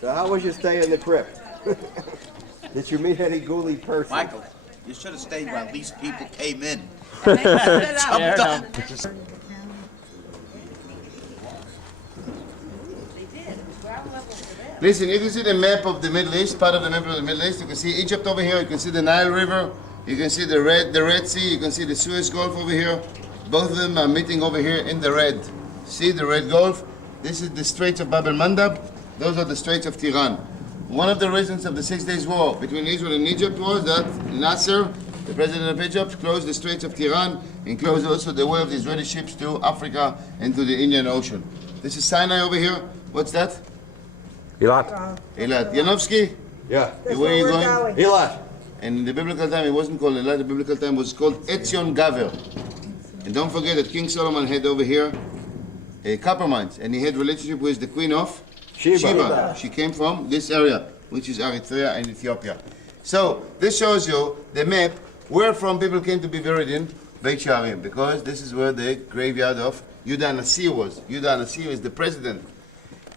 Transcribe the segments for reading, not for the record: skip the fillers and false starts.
So how was your stay in the crypt? Did you meet any ghoulie person? Michael, you should have stayed while these people came in. Listen, you can see the map of the Middle East, part of the map of the Middle East. You can see Egypt over here. You can see the Nile River. You can see the Red Sea. You can see the Suez Gulf over here. Both of them are meeting over here in the red. See the Red Gulf? This is the Straits of Bab el-Mandab. Those are the Straits of Tiran. One of the reasons of the 6 Days War between Israel and Egypt was that Nasser, the president of Egypt, closed the Straits of Tiran and closed also the way of the Israeli ships to Africa and to the Indian Ocean. This is Sinai over here. What's that? Eilat. Eilat. Yanovsky? Yeah. Where are you going? Eilat. And in the biblical time, it wasn't called Eilat. The biblical time was called Etzion Gaver. And don't forget that King Solomon had over here copper mines, and he had relationship with the queen of Sheba. She came from this area, which is Eritrea and Ethiopia. So this shows you the map where from people came to be buried in Beit She'arim, because this is where the graveyard of Yehuda Nasi was. Yehuda Nasi is the president.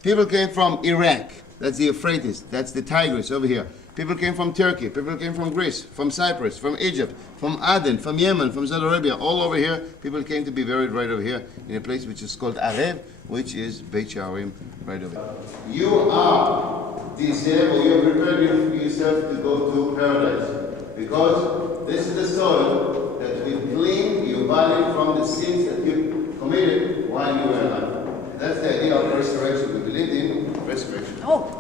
People came from Iraq, that's the Euphrates, that's the Tigris over here. People came from Turkey, people came from Greece, from Cyprus, from Egypt, from Aden, from Yemen, from Saudi Arabia, all over here. People came to be buried right over here in a place which is called Arev, which is Beit She'arim right over here. You are deserve, you are preparing yourself to go to paradise, because this is the soil that will clean your body from the sins that you committed while you were alive. That's the idea of resurrection. We believe in resurrection. Oh.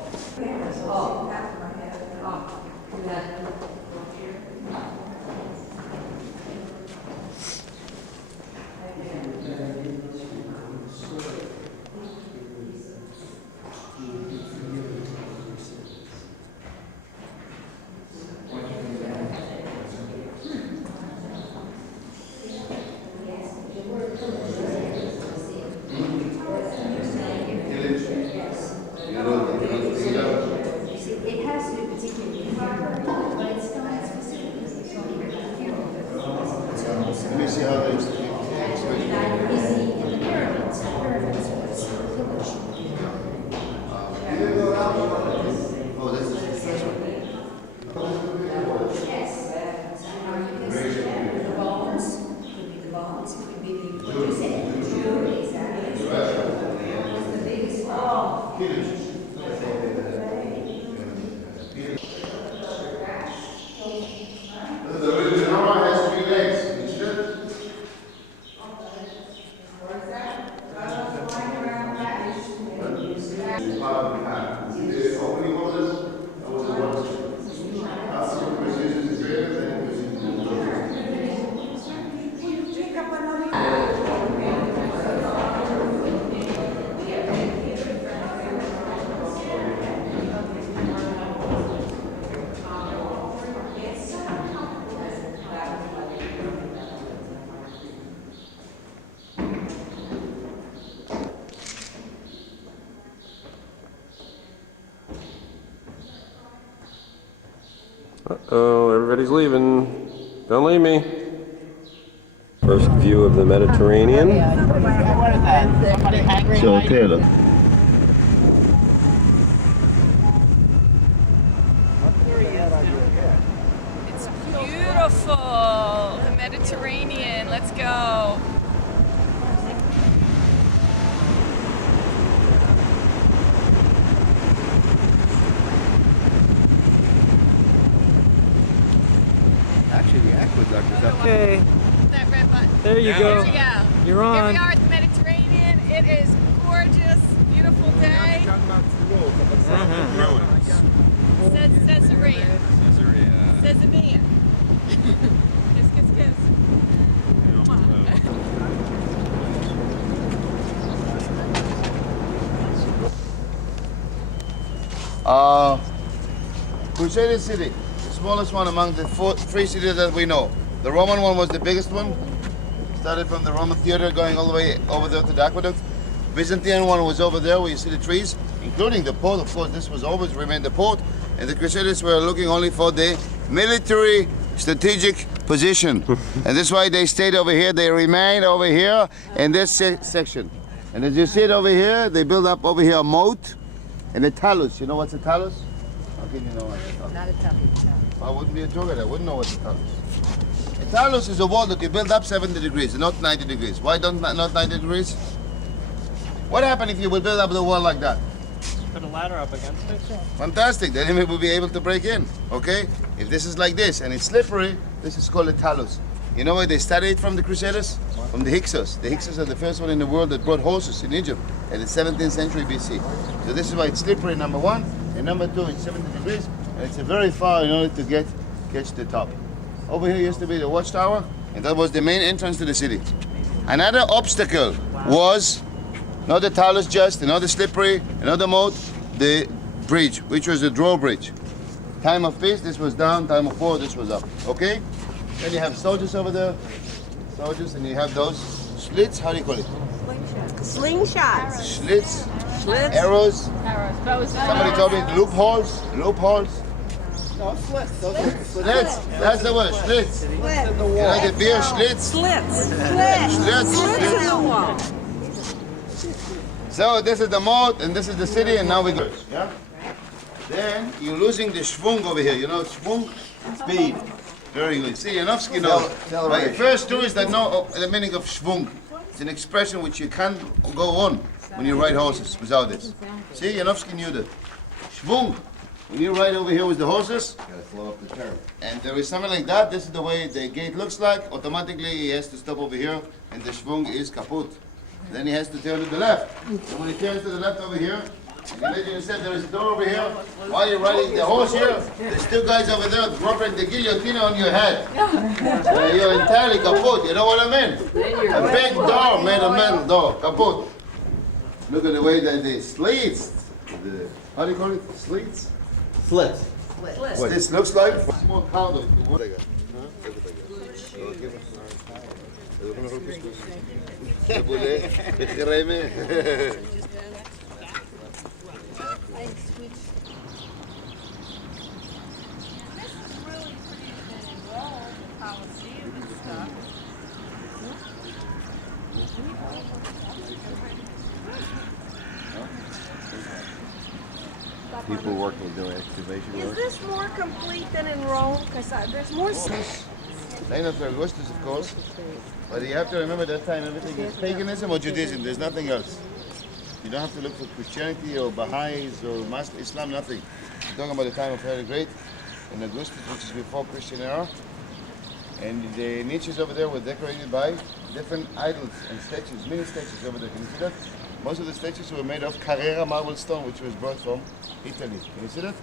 Let me see how they used to keep Oh, this is the first one. The original has 3 legs. You see that? Uh-oh, everybody's leaving. Don't leave me. First view of the Mediterranean. So, Taylor. It's beautiful. The Mediterranean. Let's go. Actually, the aqueduct is up. Okay, That red button. there you go. Here we go. You're Here on. we are at the Mediterranean. It is gorgeous, beautiful day. Says Caesarea. Caesarea. Kiss, kiss, kiss. Crusader City, the smallest one among the 3 cities that we know. The Roman one was the biggest one. Started from the Roman theater going all the way over there to the aqueduct. Byzantine one was over there where you see the trees, including the port. Of course, this was always remained the port. And the Crusaders were looking only for the military strategic position. And that's why they stayed over here. They remained over here in this section. And as you see it over here, they build up over here a moat. And a talus, you know what's a talus? How can you know what's a talus? Not a talus. I wouldn't be a tour guide, I wouldn't know what's a talus. A talus is a wall that you build up 70 degrees, not 90 degrees. Why not 90 degrees? What happens if you will build up the wall like that? Put a ladder up against it. Fantastic, the enemy will be able to break in, okay? If this is like this and it's slippery, this is called a talus. You know where they studied it from, the Crusaders? From the Hyksos. The Hyksos are the first one in the world that brought horses in Egypt in the 17th century BC. So this is why it's slippery, number one, and number two, it's 70 degrees, and it's very far in order to catch the top. Over here used to be the watchtower, and that was the main entrance to the city. Another obstacle was not the talus just, another slippery, another moat, the bridge, which was the drawbridge. Time of peace, this was down, time of war, this was up, okay? Then you have soldiers over there, soldiers, and you have those slits, how do you call it? Slingshots. Slits, arrows. Somebody told me loopholes. No, slits. Those are slits. Slits, that's the word, slits. In the Can wall. I get beer? Slits. Slits. Slits. in the wall. So this is the moat, and this is the city, and now we go. Yeah? Then you're losing the schwung over here. You know schwung? Speed. Very good. See, Janowski knows. My first tourists that know the meaning of schwung. It's an expression which you can't go on when you ride horses without this. See, Janowski knew that. Schwung. When you ride over here with the horses, and there is something like that, this is the way the gate looks like. Automatically he has to stop over here, and the schwung is kaput. Then he has to turn to the left. And when he turns to the left over here, and imagine yourself there is a door over here. While you're riding the horse here, there's two guys over there dropping the guillotine on your head. You're entirely kaput, you know what I mean? A big door made of metal door, kaput. Look at the way that the slits, how do you call it? Slits? Slits. What this looks like? Small powder. People working doing excavation Is work. this more complete than in Rome? Because there's more. Reign of Augustus, of course. But you have to remember that time everything is paganism or Judaism. There's nothing else. You don't have to look for Christianity or Baha'is or Islam, nothing. You're talking about the time of Herod the Great and Augustus, which is before Christian era. And the niches over there were decorated by different idols and statues, many statues over there. Can you see that? Most of the statues were made of Carrara marble stone, which was brought from Italy. Can you see that?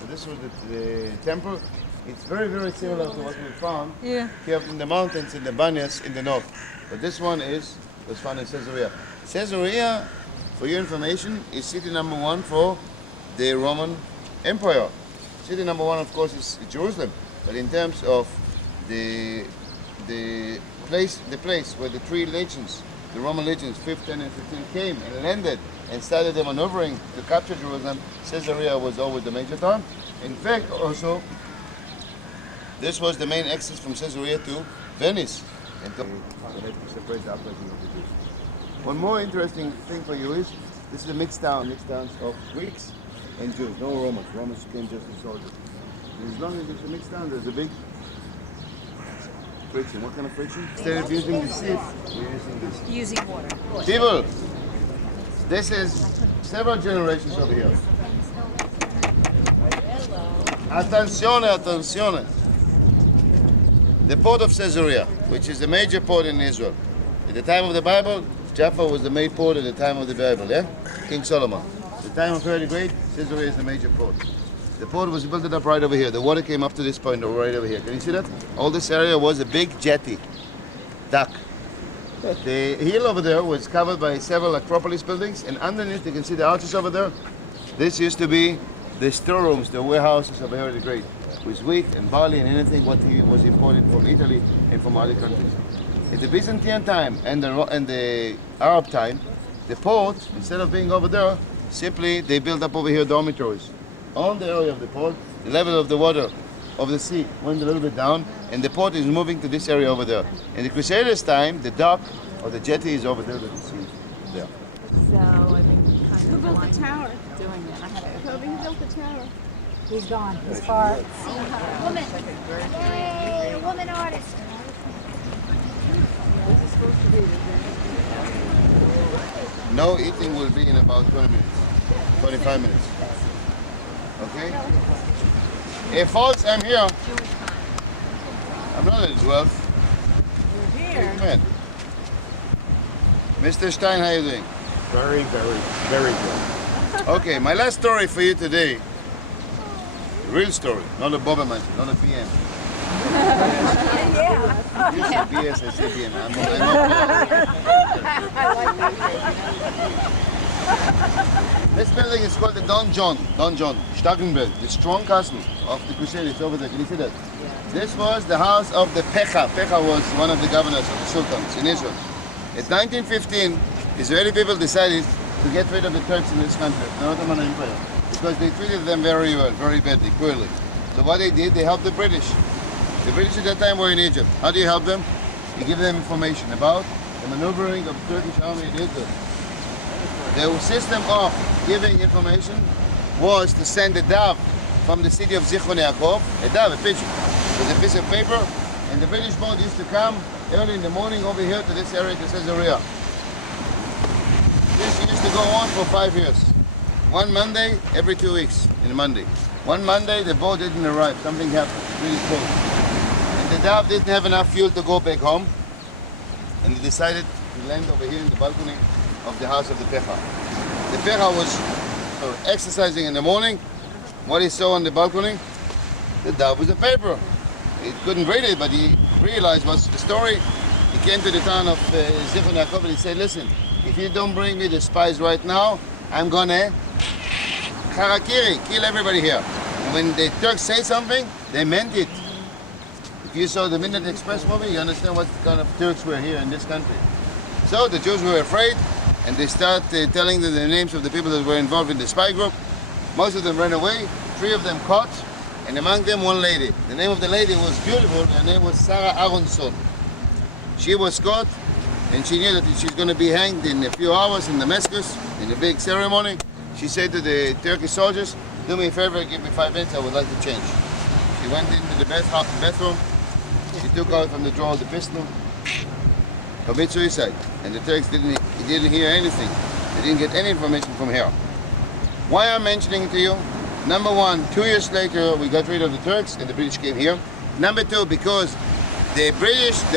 So this was the temple. It's very, very similar to what we found here in the mountains in the Banyas in the north. But this one was found in Caesarea. Caesarea, for your information, is city number one for the Roman Empire. City number one, of course, is Jerusalem. But in terms of the place where the three legions, the Roman legions, 5th, 10, and 15, came and landed and started the maneuvering to capture Jerusalem, Caesarea was always the major town. In fact, also, this was the main access from Caesarea to Venice. And to separate the uprising of the Jews. One more interesting thing for you is, this is a mixed towns of Greeks and Jews, no Romans. Romans came just as soldiers. And as long as it's a mixed town, there's a big friction. What kind of friction? Instead of using the sieve, we're using this. Using water. People, this is several generations over here. Attenzione, attenzione. The port of Caesarea, which is the major port in Israel. At the time of the Bible, Jaffa was the main port at the time of the Bible, yeah? King Solomon. At the time of Herod the Great, Caesarea is the major port. The port was built up right over here. The water came up to this point right over here. Can you see that? All this area was a big jetty, dock. The hill over there was covered by several Acropolis buildings, and underneath you can see the arches over there. This used to be the storerooms, the warehouses of Herod the Great, with wheat and barley and anything what he was imported from Italy and from other countries. At the Byzantine time and the Arab time, the port, instead of being over there, simply they built up over here dormitories. On the area of the port, the level of the water of the sea went a little bit down, and the port is moving to this area over there. In the Crusaders' time, the dock or the jetty is over there that you see there. So I've been kind of Who built the tower? doing that. I have He's gone. He's far. Woman. Yay, a woman artist. No eating will be in about 20 minutes, 25 minutes. Okay? Hey, folks, I'm here. I'm not at 12. You're here. Man. Mr. Stein, how you doing? Very, very, very good. Okay, my last story for you today. Real story, not a Boba mention, not a BM. Yeah. You said BS, I said BM. I'm This building is called the Don John Stackenberg, the strong castle of the Crusaders over there. Can you see that? This was the house of the Pecha. Pecha was one of the governors of the sultans in Israel. In 1915, Israeli people decided to get rid of the Turks in this country, the Ottoman Empire, because they treated them very well, very badly, cruelly. So what they did, they helped the British. The British at that time were in Egypt. How do you help them? You give them information about the maneuvering of the Turkish army in Egypt. The system of giving information was to send a dove from the city of Zichron Yaakov, a dove, a pigeon, with a piece of paper, and the British boat used to come early in the morning over here to this area to Caesarea. This used to go on for 5 years. One Monday, every 2 weeks, in a Monday. One Monday, the boat didn't arrive. Something happened, really cold. And the dove didn't have enough fuel to go back home, and he decided to land over here in the balcony of the house of the Pecha. The Pecha was exercising in the morning. What he saw on the balcony, the dove was a paper. He couldn't read it, but he realized what's the story. He came to the town of Zichron Yaakov and he said, listen, if you don't bring me the spies right now, I'm gonna harakiri, kill everybody here. And when the Turks say something, they meant it. If you saw the Midnight Express movie, you understand what kind of Turks were here in this country. So the Jews were afraid, and they started telling them the names of the people that were involved in the spy group. Most of them ran away, 3 of them caught, and among them one lady. The name of the lady was beautiful, her name was Sarah Aronson. She was caught, and she knew that she's going to be hanged in a few hours in Damascus, in a big ceremony. She said to the Turkish soldiers, do me a favor, give me 5 minutes, I would like to change. She went into the bathroom, she took out from the drawer the pistol, commit suicide. And the Turks didn't hear anything. They didn't get any information from her. Why I'm mentioning it to you? Number one, 2 years later, we got rid of the Turks and the British came here. Number two, because the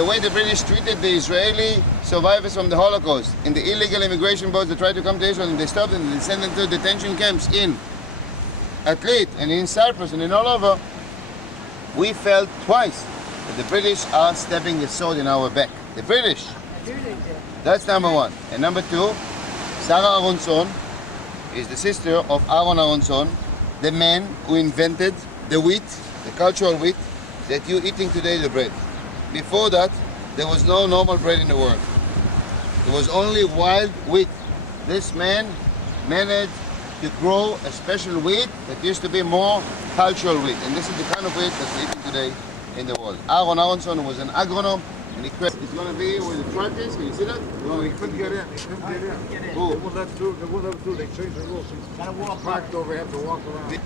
way the British treated the Israeli survivors from the Holocaust in the illegal immigration boats that tried to come to Israel, and they stopped them and they sent them to detention camps in Atlit and in Cyprus and in all over, we felt twice that the British are stabbing a sword in our back. The British. That's number one. And number two, Sarah Aronson is the sister of Aaron Aronson, the man who invented the wheat, the cultural wheat, that you're eating today, the bread. Before that, there was no normal bread in the world. There was only wild wheat. This man managed to grow a special wheat that used to be more cultural wheat. And this is the kind of wheat that we're eating today in the world. Aaron Aronson was an agronome, and he created. It's going to be where the truck is. Can you see that? No, he couldn't get in. He couldn't get in. Who? They wouldn't let through. They wouldn't let through. They changed the rules. Gotta walk. Parked over, have to walk around.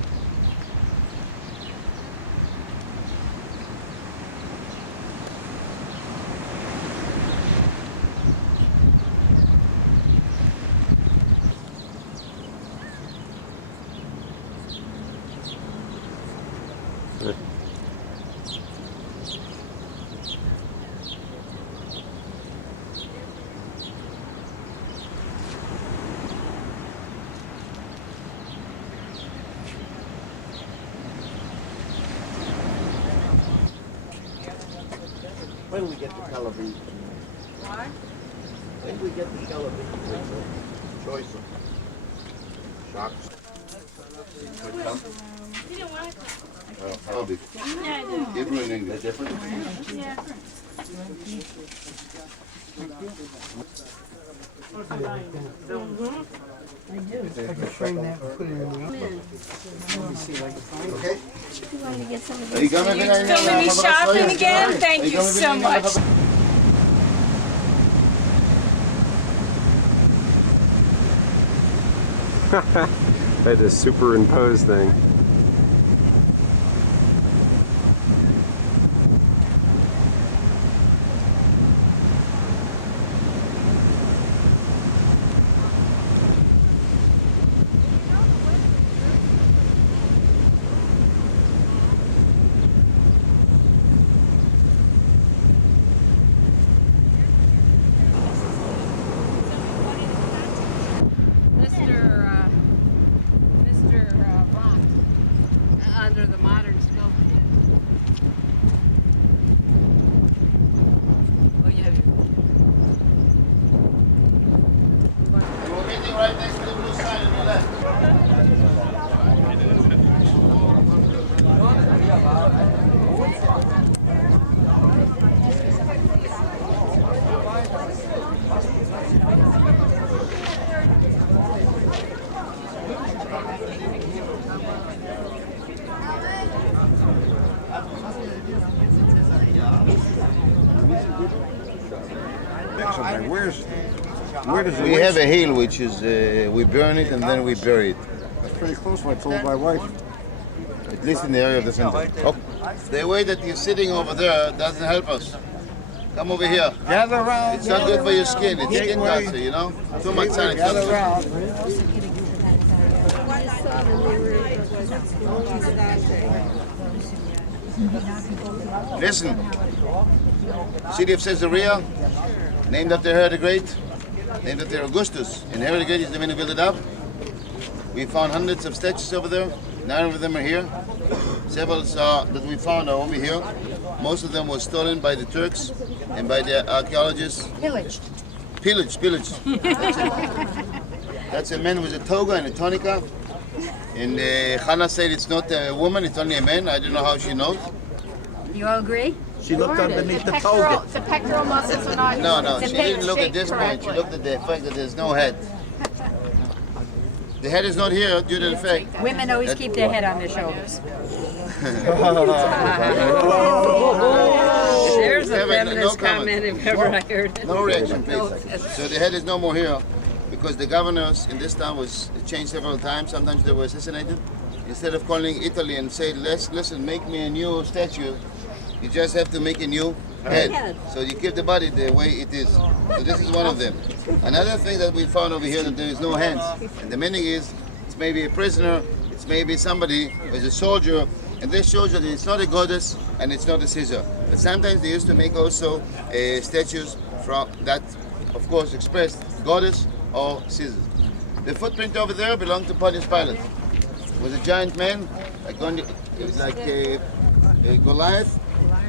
When we get the television. Why? When we get the television. Choice of sharks. Arabic. Hebrew and English. Different? Okay. Are you coming in? Filming me shopping again? Thank you so much. had to superimpose thing. Mr. Rock, under the modern scope. Oh, you have your... We're meeting right next to the blue sign on your left. Where does We have a hill which is, we burn it and then we bury it. That's pretty close, I told my wife. At least in the area of the center. Oh. The way that you're sitting over there doesn't help us. Come over here. Gather around. It's not good for your skin. It's skin cancer, you know? Too much sun. It's not Gather good. around. Listen. City of Caesarea, named after Herod the Great, named after Augustus. And Herod the Great is the man who built it up. We found hundreds of statues over there. 9 of them are here. Several that we found are over here. Most of them were stolen by the Turks and by the archaeologists. Pillaged. Pillaged. That's a man with a toga and a tonica. And Hannah said it's not a woman, it's only a man. I don't know how she knows. You all agree? She looked underneath the toga. The pectoral muscles are not... No, she didn't look at this point. She looked at the fact that there's no head. The head is not here due to the fact. Women always keep their head on their shoulders. There's a Kevin, feminist no comment. comment if ever I heard it. No reaction, please. So the head is no more here because the governors in this town was changed several times. Sometimes they were assassinated. Instead of calling Italy and say, listen, make me a new statue, you just have to make a new head. So you keep the body the way it is. So this is one of them. Another thing that we found over here that there is no hands. And the meaning is, it's maybe a prisoner, it's maybe somebody who is a soldier, and this shows that it's not a goddess and it's not a Caesar. But sometimes they used to make also statues from that, of course, expressed goddess or Caesar. The footprint over there belonged to Pontius Pilate. He was a giant man, like a Goliath,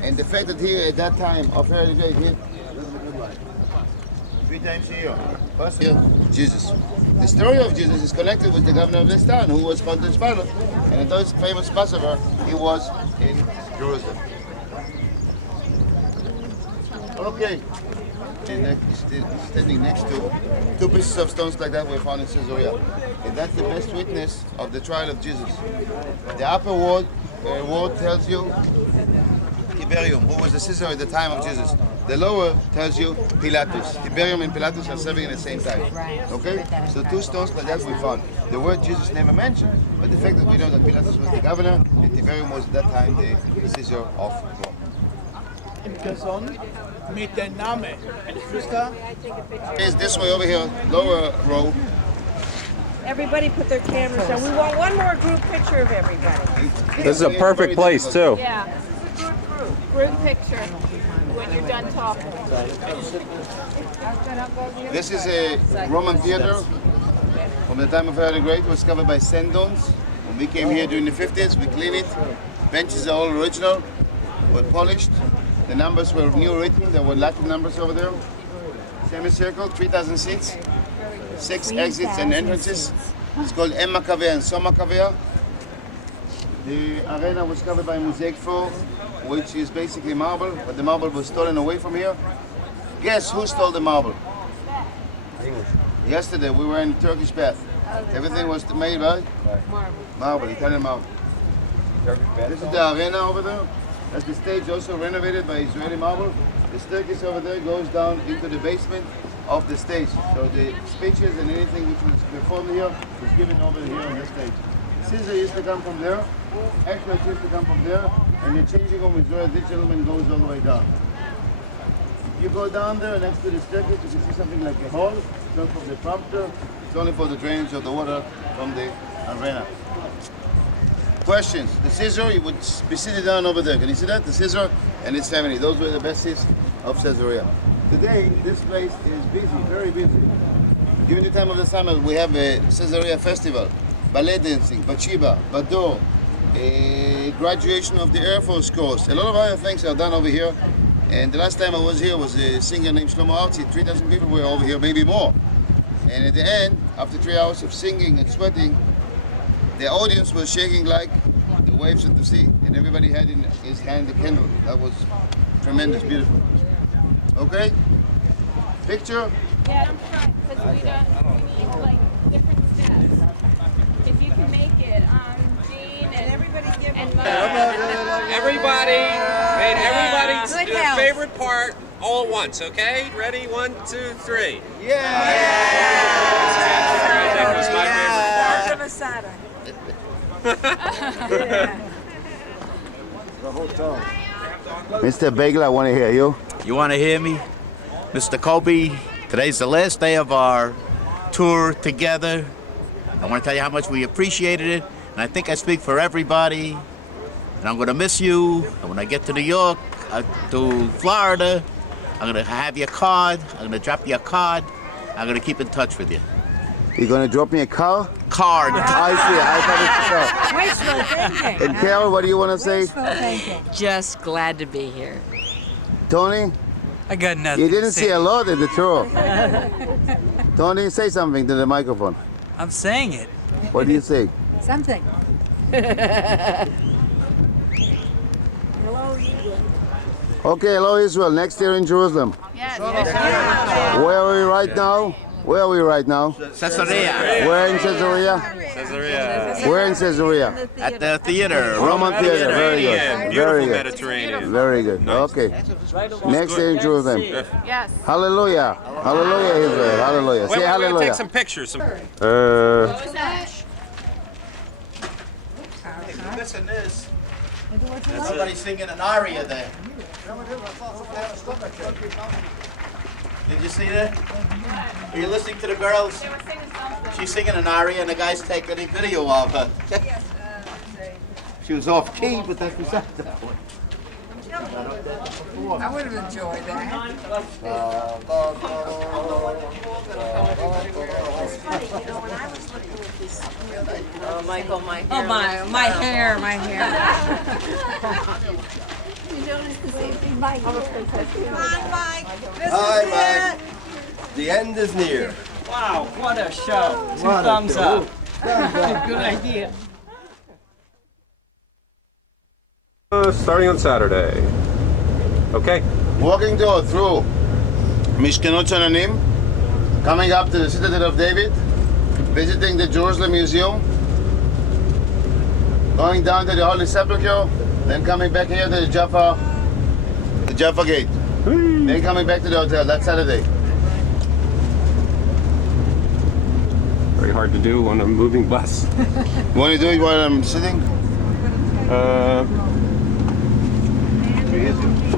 and the fact that he at that time of Herod the Great, he 3 times a year. First year, Jesus. The story of Jesus is connected with the governor of this town, who was Pontius Pilate, and in those famous Passover, he was in Jerusalem. Okay. And standing next to 2 pieces of stones like that were found in Caesarea. And that's the best witness of the trial of Jesus. The upper ward tells you Tiberium, who was the Caesar at the time of Jesus. The lower tells you Pilatus. Tiberium and Pilatus are serving at the same time. Okay? So 2 stones like that we found. The word Jesus never mentioned, but the fact that we know that Pilatus was the governor and Tiberium was at that time the Caesar of Rome. Is this way over here, lower row. Everybody put their cameras down. We want one more group picture of everybody. This is a perfect place too. Yeah, this is a group picture when you're done talking. This is a Roman theater from the time of Herod the Great. It was covered by sandstones. When we came here during the 50s, we cleaned it. Benches are all original, were polished. The numbers were new written. There were Latin numbers over there. Semicircle, 3,000 seats, 6 exits and entrances. It's called Emma Cavea and Soma Cavea. The arena was covered by mosaic floor, which is basically marble, but the marble was stolen away from here. Guess who stole the marble? Yesterday we were in Turkish bath. Everything was made by marble, Italian marble. This is the arena over there. That's the stage also renovated by Israeli marble. The staircase over there goes down into the basement of the stage. So the speeches and anything which was performed here was given over here on this stage. Caesar used to come from there, experts used to come from there, and the changing room is where this gentleman goes all the way down. If you go down there next to the staircase, you can see something like a hall, come from the prompter. It's only for the drainage of the water from the arena. Questions? The Caesar, you would be sitting down over there. Can you see that? The Caesar and his family. Those were the best seats of Caesarea. Today, this place is busy, very busy. During the time of the summer, we have a Caesarea festival, ballet dancing, bachiba, bado, a graduation of the Air Force course. A lot of other things are done over here. And the last time I was here was a singer named Shlomo Artzi. 3,000 people were over here, maybe more. And at the end, after 3 hours of singing and sweating, the audience was shaking like the waves of the sea. And everybody had in his hand a candle. That was tremendous, beautiful. Okay? Picture? Yeah, I'm trying, because we need like different steps. If you can make it, Jean and everybody give and Everybody, everybody's Good health. favorite part all at once, okay? Ready? 1, 2, 3. That was my favorite part. Mr. Bagel, I want to hear you. You want to hear me? Mr. Kobe, today's the last day of our tour together. I want to tell you how much we appreciated it, and I think I speak for everybody. And I'm going to miss you. And when I get to New York, to Florida, I'm going to have your card. I'm going to drop you a card. I'm going to keep in touch with you. You're going to drop me a car? Card. I see. I thought Wishful thinking. And Carol, what do you want to say? Wishful thinking. Just glad to be here. Tony? I got nothing. You didn't see a lot in the tour. Tony, say something to the microphone. I'm saying it. What do you say? Something. Okay, hello Israel. Next year in Jerusalem. Where are we right now? Where are we right now? Caesarea. Where in Caesarea? Where in Caesarea? At the theater. Roman Theater. Very good. Beautiful Very good. Mediterranean. Very good. Okay. Next year in Jerusalem. yes. Hallelujah. Hallelujah, Israel. Hallelujah. Say We're gonna hallelujah. take some pictures. Listen to this. Somebody singing an aria there. Did you see that? Are you listening to the girls? She's singing an aria and the guy's taking a video of her. She was off key, but that's beside the point. I would have enjoyed that. Oh, Michael, my hair. Oh, my hair, my hair. Hi, Mike. The end is near. Wow, what a show. 2 thumbs up. Good idea. Starting on Saturday. Okay. Walking door through Mishkenot Shananim, coming up to the Citadel of David, visiting the Jerusalem Museum, going down to the Holy Sepulchre, then coming back here to the Jaffa Gate. Then coming back to the hotel. That's Saturday. Very hard to do on a moving bus. Want to do it while I'm sitting?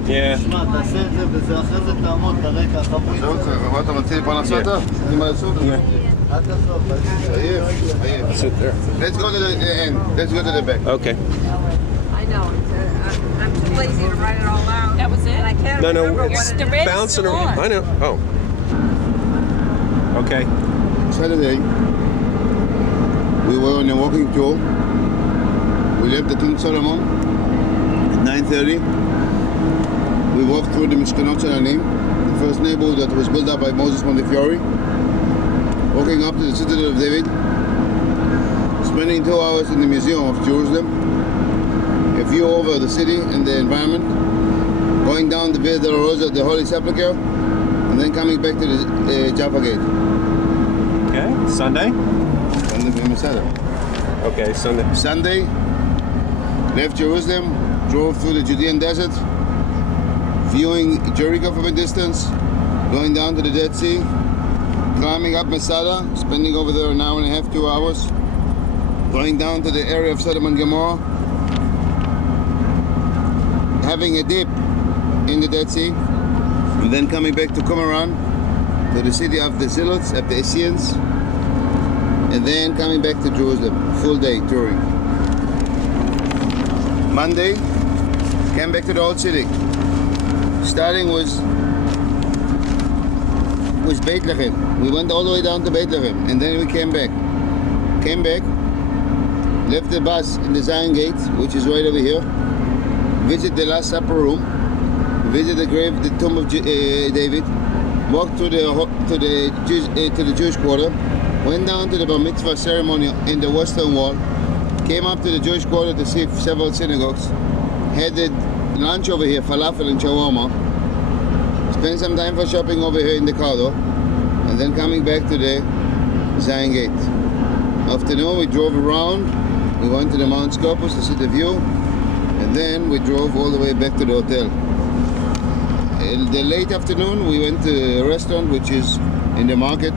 Yeah. אתה מציע לי פרנסה אותה? אני מה לעשות? Sit there. Let's go to the end. Let's go to the back. Okay. I know. I'm too lazy to write it all out. That was it? And I can't No, remember it's what it is. bouncing around. I know. Oh. Okay. Saturday, we were on a walking tour. We left the King Solomon at 9:30. We walked through the Mishkenot Shananim, the first neighborhood that was built up by Moses Montefiore. Walking up to the Citadel of David, spending 2 hours in the Museum of Jerusalem, a view over the city and the environment, going down the Via Dolorosa, the Holy Sepulchre, and then coming back to the Jaffa Gate. Okay. Sunday? Sunday. Okay, Sunday. Sunday, left Jerusalem, drove through the Judean desert, viewing Jericho from a distance, going down to the Dead Sea, climbing up Masada, spending over there an hour and a half, 2 hours, going down to the area of Sodom and Gomorrah, having a dip in the Dead Sea, and then coming back to Qumran, to the city of the Zealots, of the Essenes, and then coming back to Jerusalem, full day touring. Monday, came back to the old city. Starting was Bethlehem. We went all the way down to Bethlehem, and then we came back. Left the bus in the Zion Gate, which is right over here. Visit the Last Supper room. Visit the grave, the tomb of David. Walked to the Jewish quarter. Went down to the Bar Mitzvah ceremony in the Western Wall. Came up to the Jewish quarter to see several synagogues. Had the lunch over here, falafel and shawarma. Spent some time for shopping over here in the corridor, and then coming back to the Zion Gate. Afternoon, we drove around. We went to the Mount Scopus to see the view, and then we drove all the way back to the hotel. In the late afternoon, we went to a restaurant which is in the market,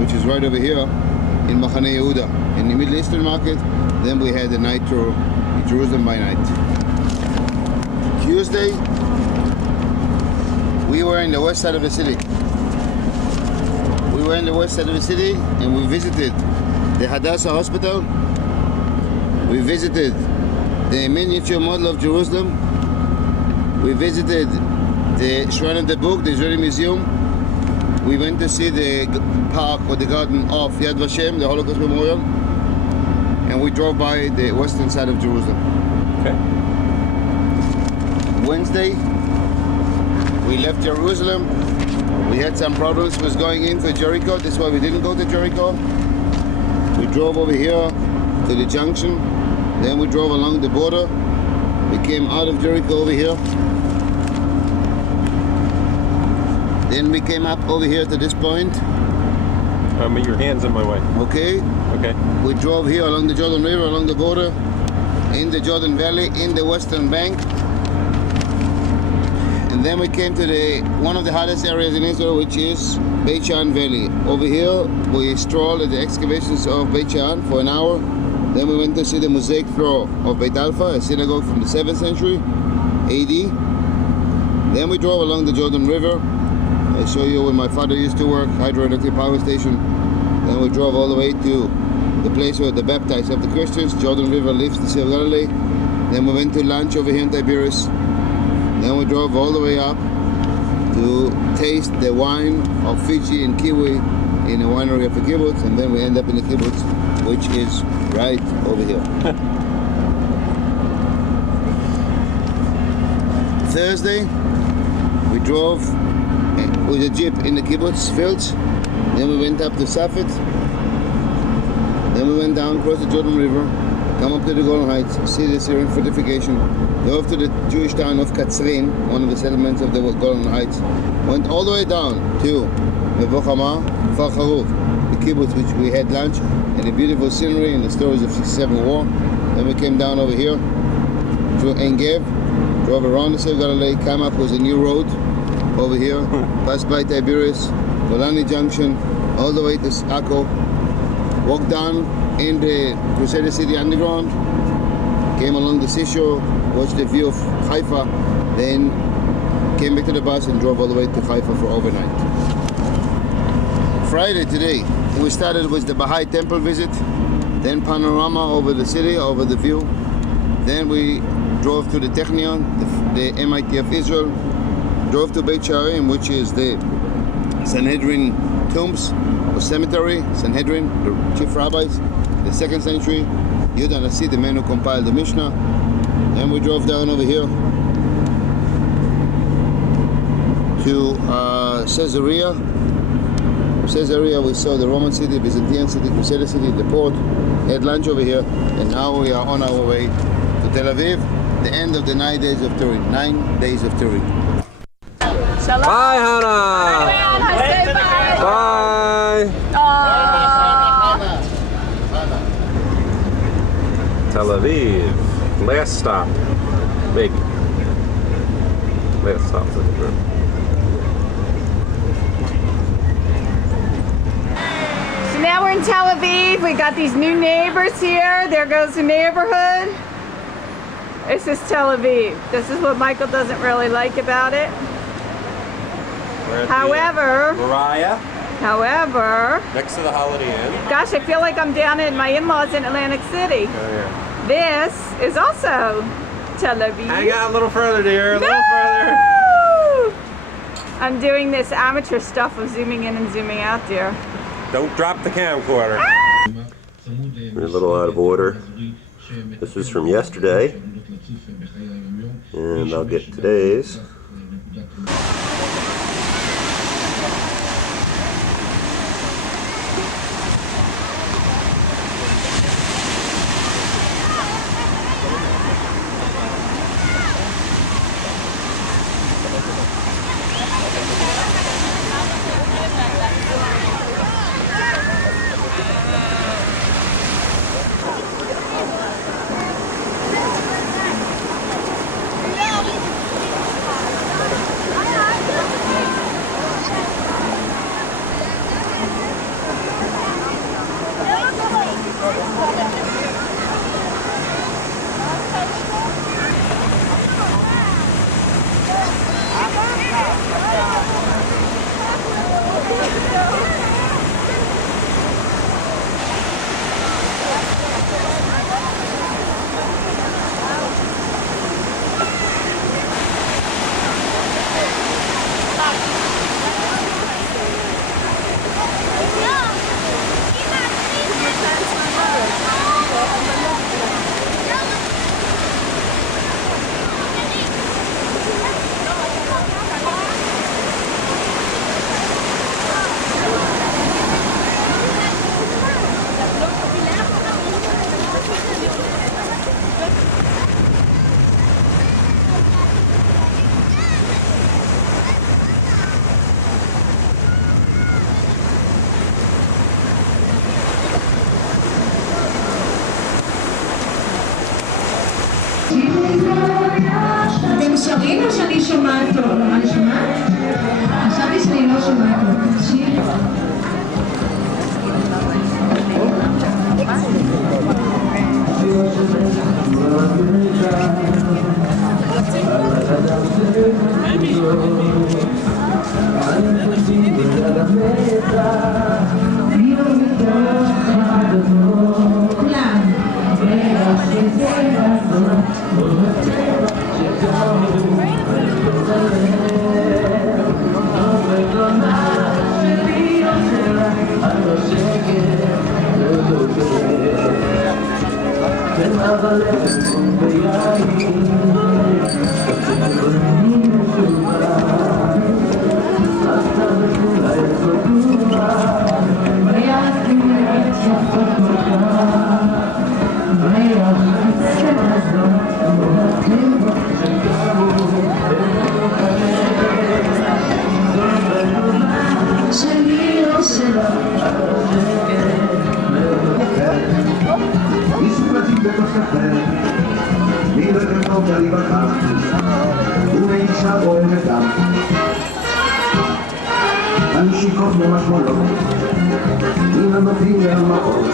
which is right over here in Machane Yehuda, in the Middle Eastern market. Then we had a night tour in Jerusalem by night. Tuesday, we were in the west side of the city. And we visited the Hadassah Hospital. We visited the miniature model of Jerusalem. We visited the Shrine of the Book, the Israeli Museum. We went to see the park or the garden of Yad Vashem, the Holocaust Memorial. And we drove by the western side of Jerusalem. Okay. Wednesday, we left Jerusalem. We had some problems with going into Jericho. That's why we didn't go to Jericho. We drove over here to the junction. Then we drove along the border. We came out of Jericho over here. Then we came up over here to this point. Your hand's in my way. Okay. Okay. We drove here along the Jordan River, along the border, in the Jordan Valley, in the western bank. And then we came to one of the hottest areas in Israel, which is Beit Shan Valley. Over here, we strolled at the excavations of Beit Shan for an hour. Then we went to see the mosaic floor of Beit Alpha, a synagogue from the 7th century AD. Then we drove along the Jordan River. I show you where my father used to work, hydroelectric power station. Then we drove all the way to the place where the baptized of the Christians, Jordan River leaves the Sea of Galilee. Then we went to lunch over here in Tiberias. Then we drove all the way up to taste the wine of Fiji and Kiwi in a winery of the kibbutz, and then we end up in the kibbutz, which is right over here. Thursday, we drove with a jeep in the kibbutz fields. Then we went up to Safed. Then we went down, across the Jordan River, come up to the Golan Heights, see the Syrian fortification, drove to the Jewish town of Katzrin, one of the settlements of the Golan Heights, went all the way down to Mevochama, Far Haruf, the kibbutz, which we had lunch, and the beautiful scenery and the stories of 67 war. Then we came down over here through Ein Gev, drove around the Sea of Galilee, came up with a new road over here, passed by Tiberias, Golani Junction, all the way to Akko, walked down in the Crusader City Underground, came along the seashore, watched the view of Haifa, then came back to the bus and drove all the way to Haifa for overnight. Friday today, we started with the Baha'i temple visit, then panorama over the city, over the view. Then we drove to the Technion, the MIT of Israel, drove to Beit Sharim, which is the Sanhedrin tombs or cemetery, Sanhedrin, the chief rabbis, the 2nd century, Yehuda Nasi, the man who compiled the Mishnah. Then we drove down over here to Caesarea. Caesarea, we saw the Roman city, Byzantine city, Crusader city, the port, had lunch over here, and now we are on our way to Tel Aviv, the end of the 9 days of touring. 9 days of touring. Shalom. Bye, Hannah. Say bye. Bye. Tel Aviv. Last stop. Maybe. Last stop. now we're in Tel Aviv. We got these new neighbors here. There goes the neighborhood. This is Tel Aviv. This is what Michael doesn't really like about it. However, next to the Holiday Inn. Gosh, I feel like I'm down at my in-laws in Atlantic City. Oh, yeah. This is also Tel Aviv. Hang out a little further, dear. A little further. I'm doing this amateur stuff of zooming in and zooming out, dear. Don't drop the camcorder. We're a little out of order. This is from yesterday, and I'll get today's. אתם שרים או שאני שומעת טוב? אני שומעת? חשבתי שאני לא שומעת טוב. תקשיב. הנשיקות ממשמעולות, מן המפים והמעות,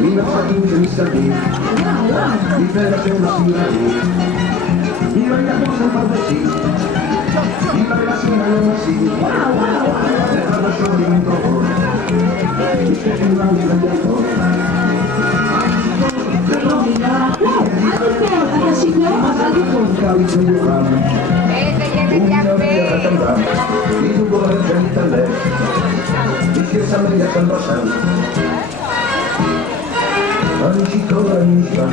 מן הפסקים שמסתגלים, מפרק של מסילרים, מן היחור של פרדסים, מן הרגשים הנמסים, לחדשות עם טובות, משתכים לה מזלייתות. זה לא מילה, אתה שיכור, אתה דיכור. קיץ מיוחד. Itu boleh jadi tanda, pikir sama dia kendosan. Manusia Indonesia,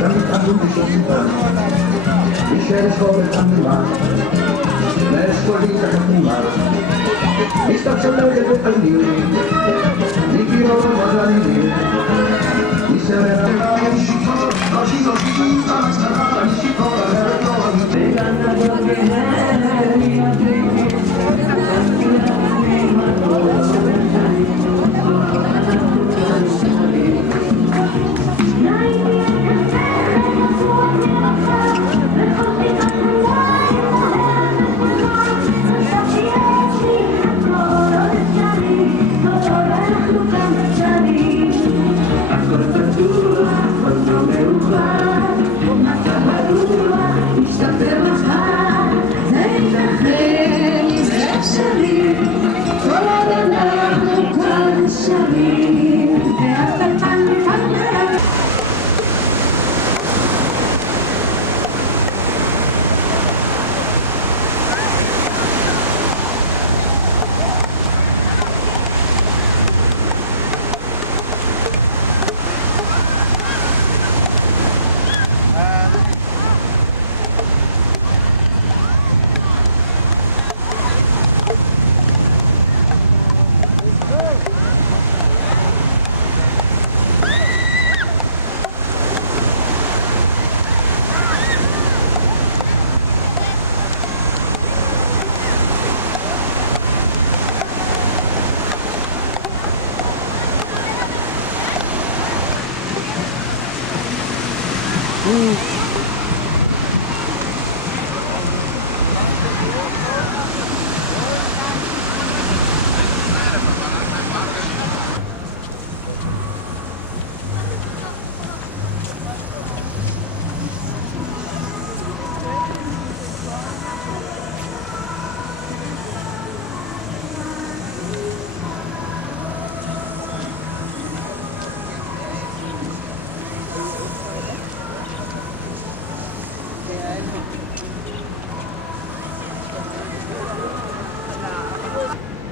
kami tanggung di sosial. Misalnya sekolah kami mah, sekolah di kami mah. Misal sedang jadi pendiri, dikir orang macam ini. Misalnya Manusia, Manusia Thank you.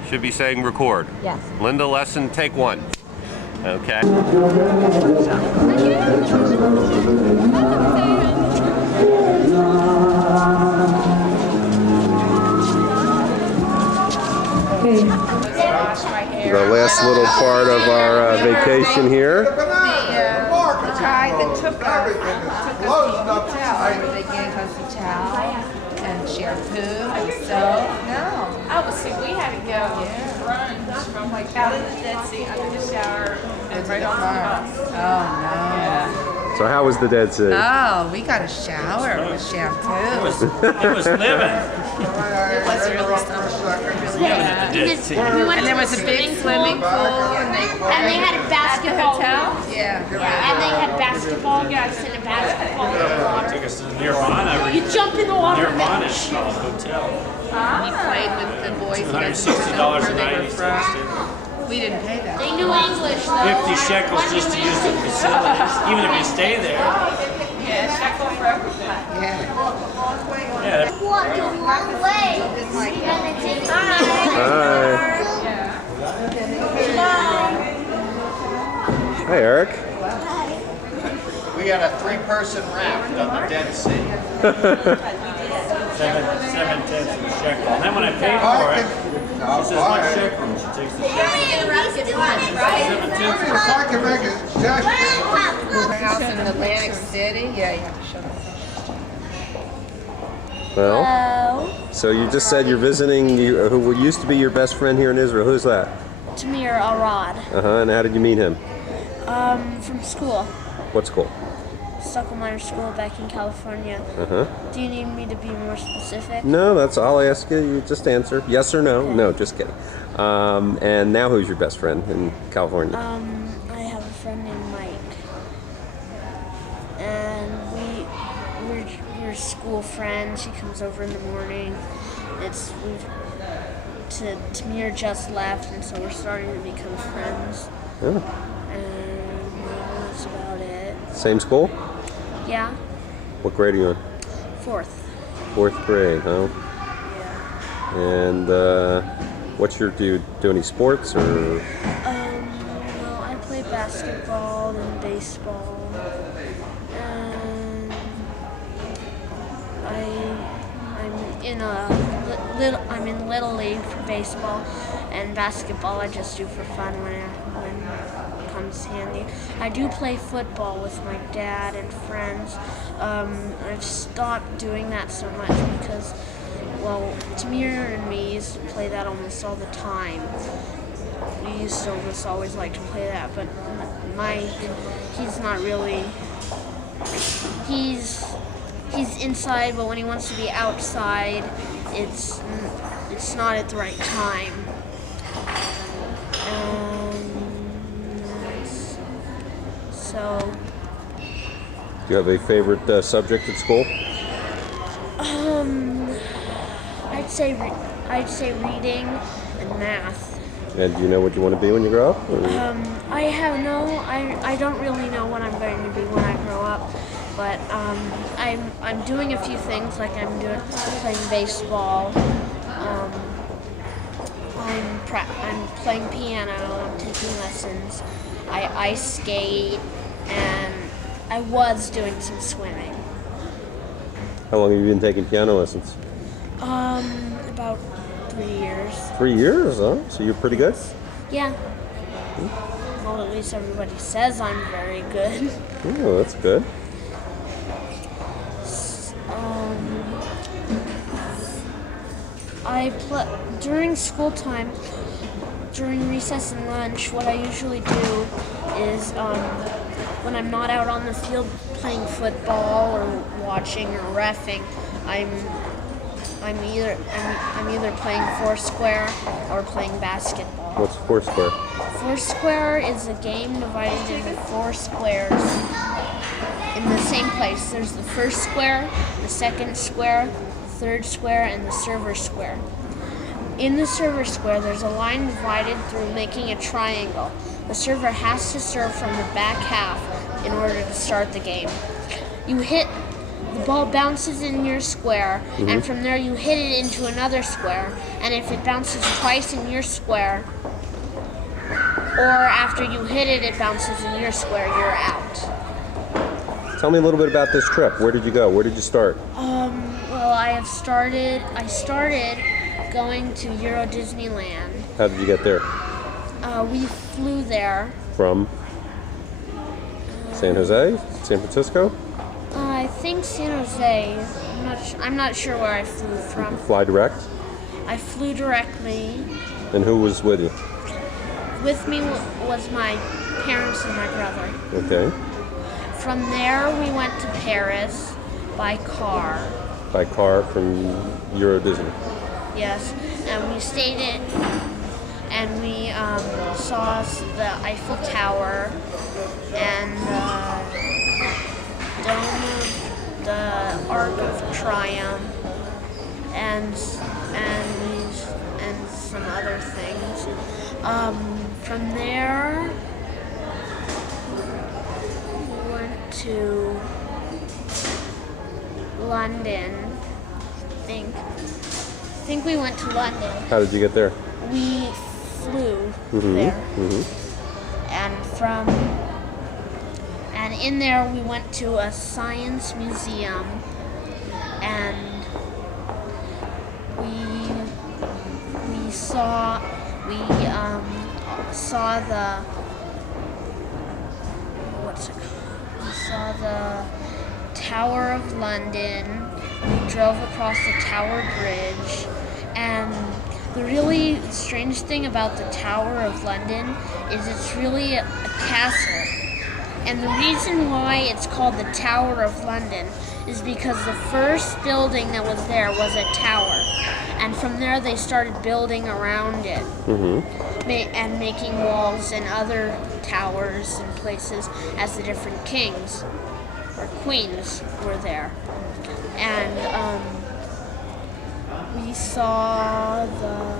Should be saying record. Yes. Linda, lesson, take one. Okay. The last little part of our vacation here. The guy that took us to the hotel, where they gave us a towel and shampoo and soap. No. Oh, see, we had to go run from like out of the Dead Sea under the shower and right on the bus. Oh, no. So how was the Dead Sea? Oh, we got a shower with shampoo. It was living. It was really something. Yeah. And there was a big swimming pool. And they had a basketball. Yeah. And they had basketball guys in a basketball water. Took us to Nirvana. You jump in the water. Nirvana is called hotel. We played with the boys. $160 a night. We didn't pay that. They knew English though. 50 shekels just to use the facilities, even if you stay there. Yeah, shekel for everything. Yeah. Yeah. Walked a long way. Hi, Eric. We got a 3-person raft on the Dead Sea. 7/10 of a shekel. And then when I paid for it, she says 1 shekel. And she takes the shekel. If I can make a suggestion. House in Atlantic City. Yeah, you have to show them. Well, so you just said you're visiting who used to be your best friend here in Israel. Who's that? Tamir Arad. And how did you meet him? From school. What school? Stockholm School back in California. Do you need me to be more specific? No, that's all I ask you. You just answer yes or no. Okay. No, just kidding. And now who's your best friend in California? I have a friend named Mike. And we're school friends. He comes over in the morning. Tamir just left, and so we're starting to become friends. Oh. And that's about it. Same school? Yeah. What grade are you in? 4th. 4th grade, huh? Yeah. And what's your, do you do any sports or? No, I play basketball and baseball. And I'm in Little League for baseball, and basketball I just do for fun when it comes handy. I do play football with my dad and friends. I've stopped doing that so much because, well, Tamir and me used to play that almost all the time. We used to almost always like to play that, but Mike, he's not really, he's inside, but when he wants to be outside, it's not at the right time. So. Do you have a favorite subject at school? I'd say reading and math. And do you know what you want to be when you grow up? I don't really know what I'm going to be when I grow up, but I'm doing a few things, like playing baseball. I'm playing piano. I'm taking lessons. I ice skate, and I was doing some swimming. How long have you been taking piano lessons? About 3 years. 3 years, huh? So you're pretty good? Yeah. Well, at least everybody says I'm very good. Oh, that's good. During school time, during recess and lunch, what I usually do is when I'm not out on the field playing football or watching or reffing, I'm either playing Foursquare or playing basketball. What's Foursquare? Foursquare is a game divided into 4 squares in the same place. There's the first square, the second square, the third square, and the server square. In the server square, there's a line divided through making a triangle. The server has to serve from the back half in order to start the game. You hit, the ball bounces in your square, and from there you hit it into another square, and if it bounces twice in your square, or after you hit it, it bounces in your square, you're out. Tell me a little bit about this trip. Where did you go? Where did you start? Well, I started going to Euro Disneyland. How did you get there? We flew there. From San Jose? San Francisco? I think San Jose. I'm not sure where I flew from. Fly direct? I flew directly. And who was with you? With me was my parents and my brother. Okay. From there, we went to Paris by car. By car from Euro Disney? Yes, and we stayed in, and we saw the Eiffel Tower and the Dome of the Arc of Triumph and some other things. From there, we went to London, I think we went to London. How did you get there? We flew there. And in there we went to a science museum, and we saw the we saw the Tower of London. We drove across the Tower Bridge, and the really strange thing about the Tower of London is it's really a castle. And the reason why it's called the Tower of London is because the first building that was there was a tower. And from there they started building around it and making walls and other towers and places as the different kings or queens were there. And we saw the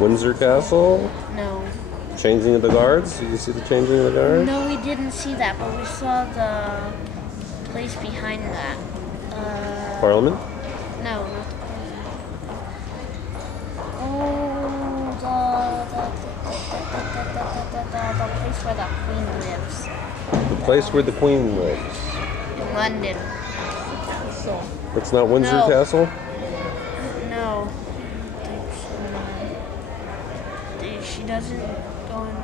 Windsor Castle? No. Changing of the guards? Did you see the changing of the guards? No, we didn't see that, but we saw the place behind that. Parliament? No, not the Parliament. The place where the Queen lives. The place where the Queen lives. In London. It's not Windsor No. Castle? No. She doesn't go in.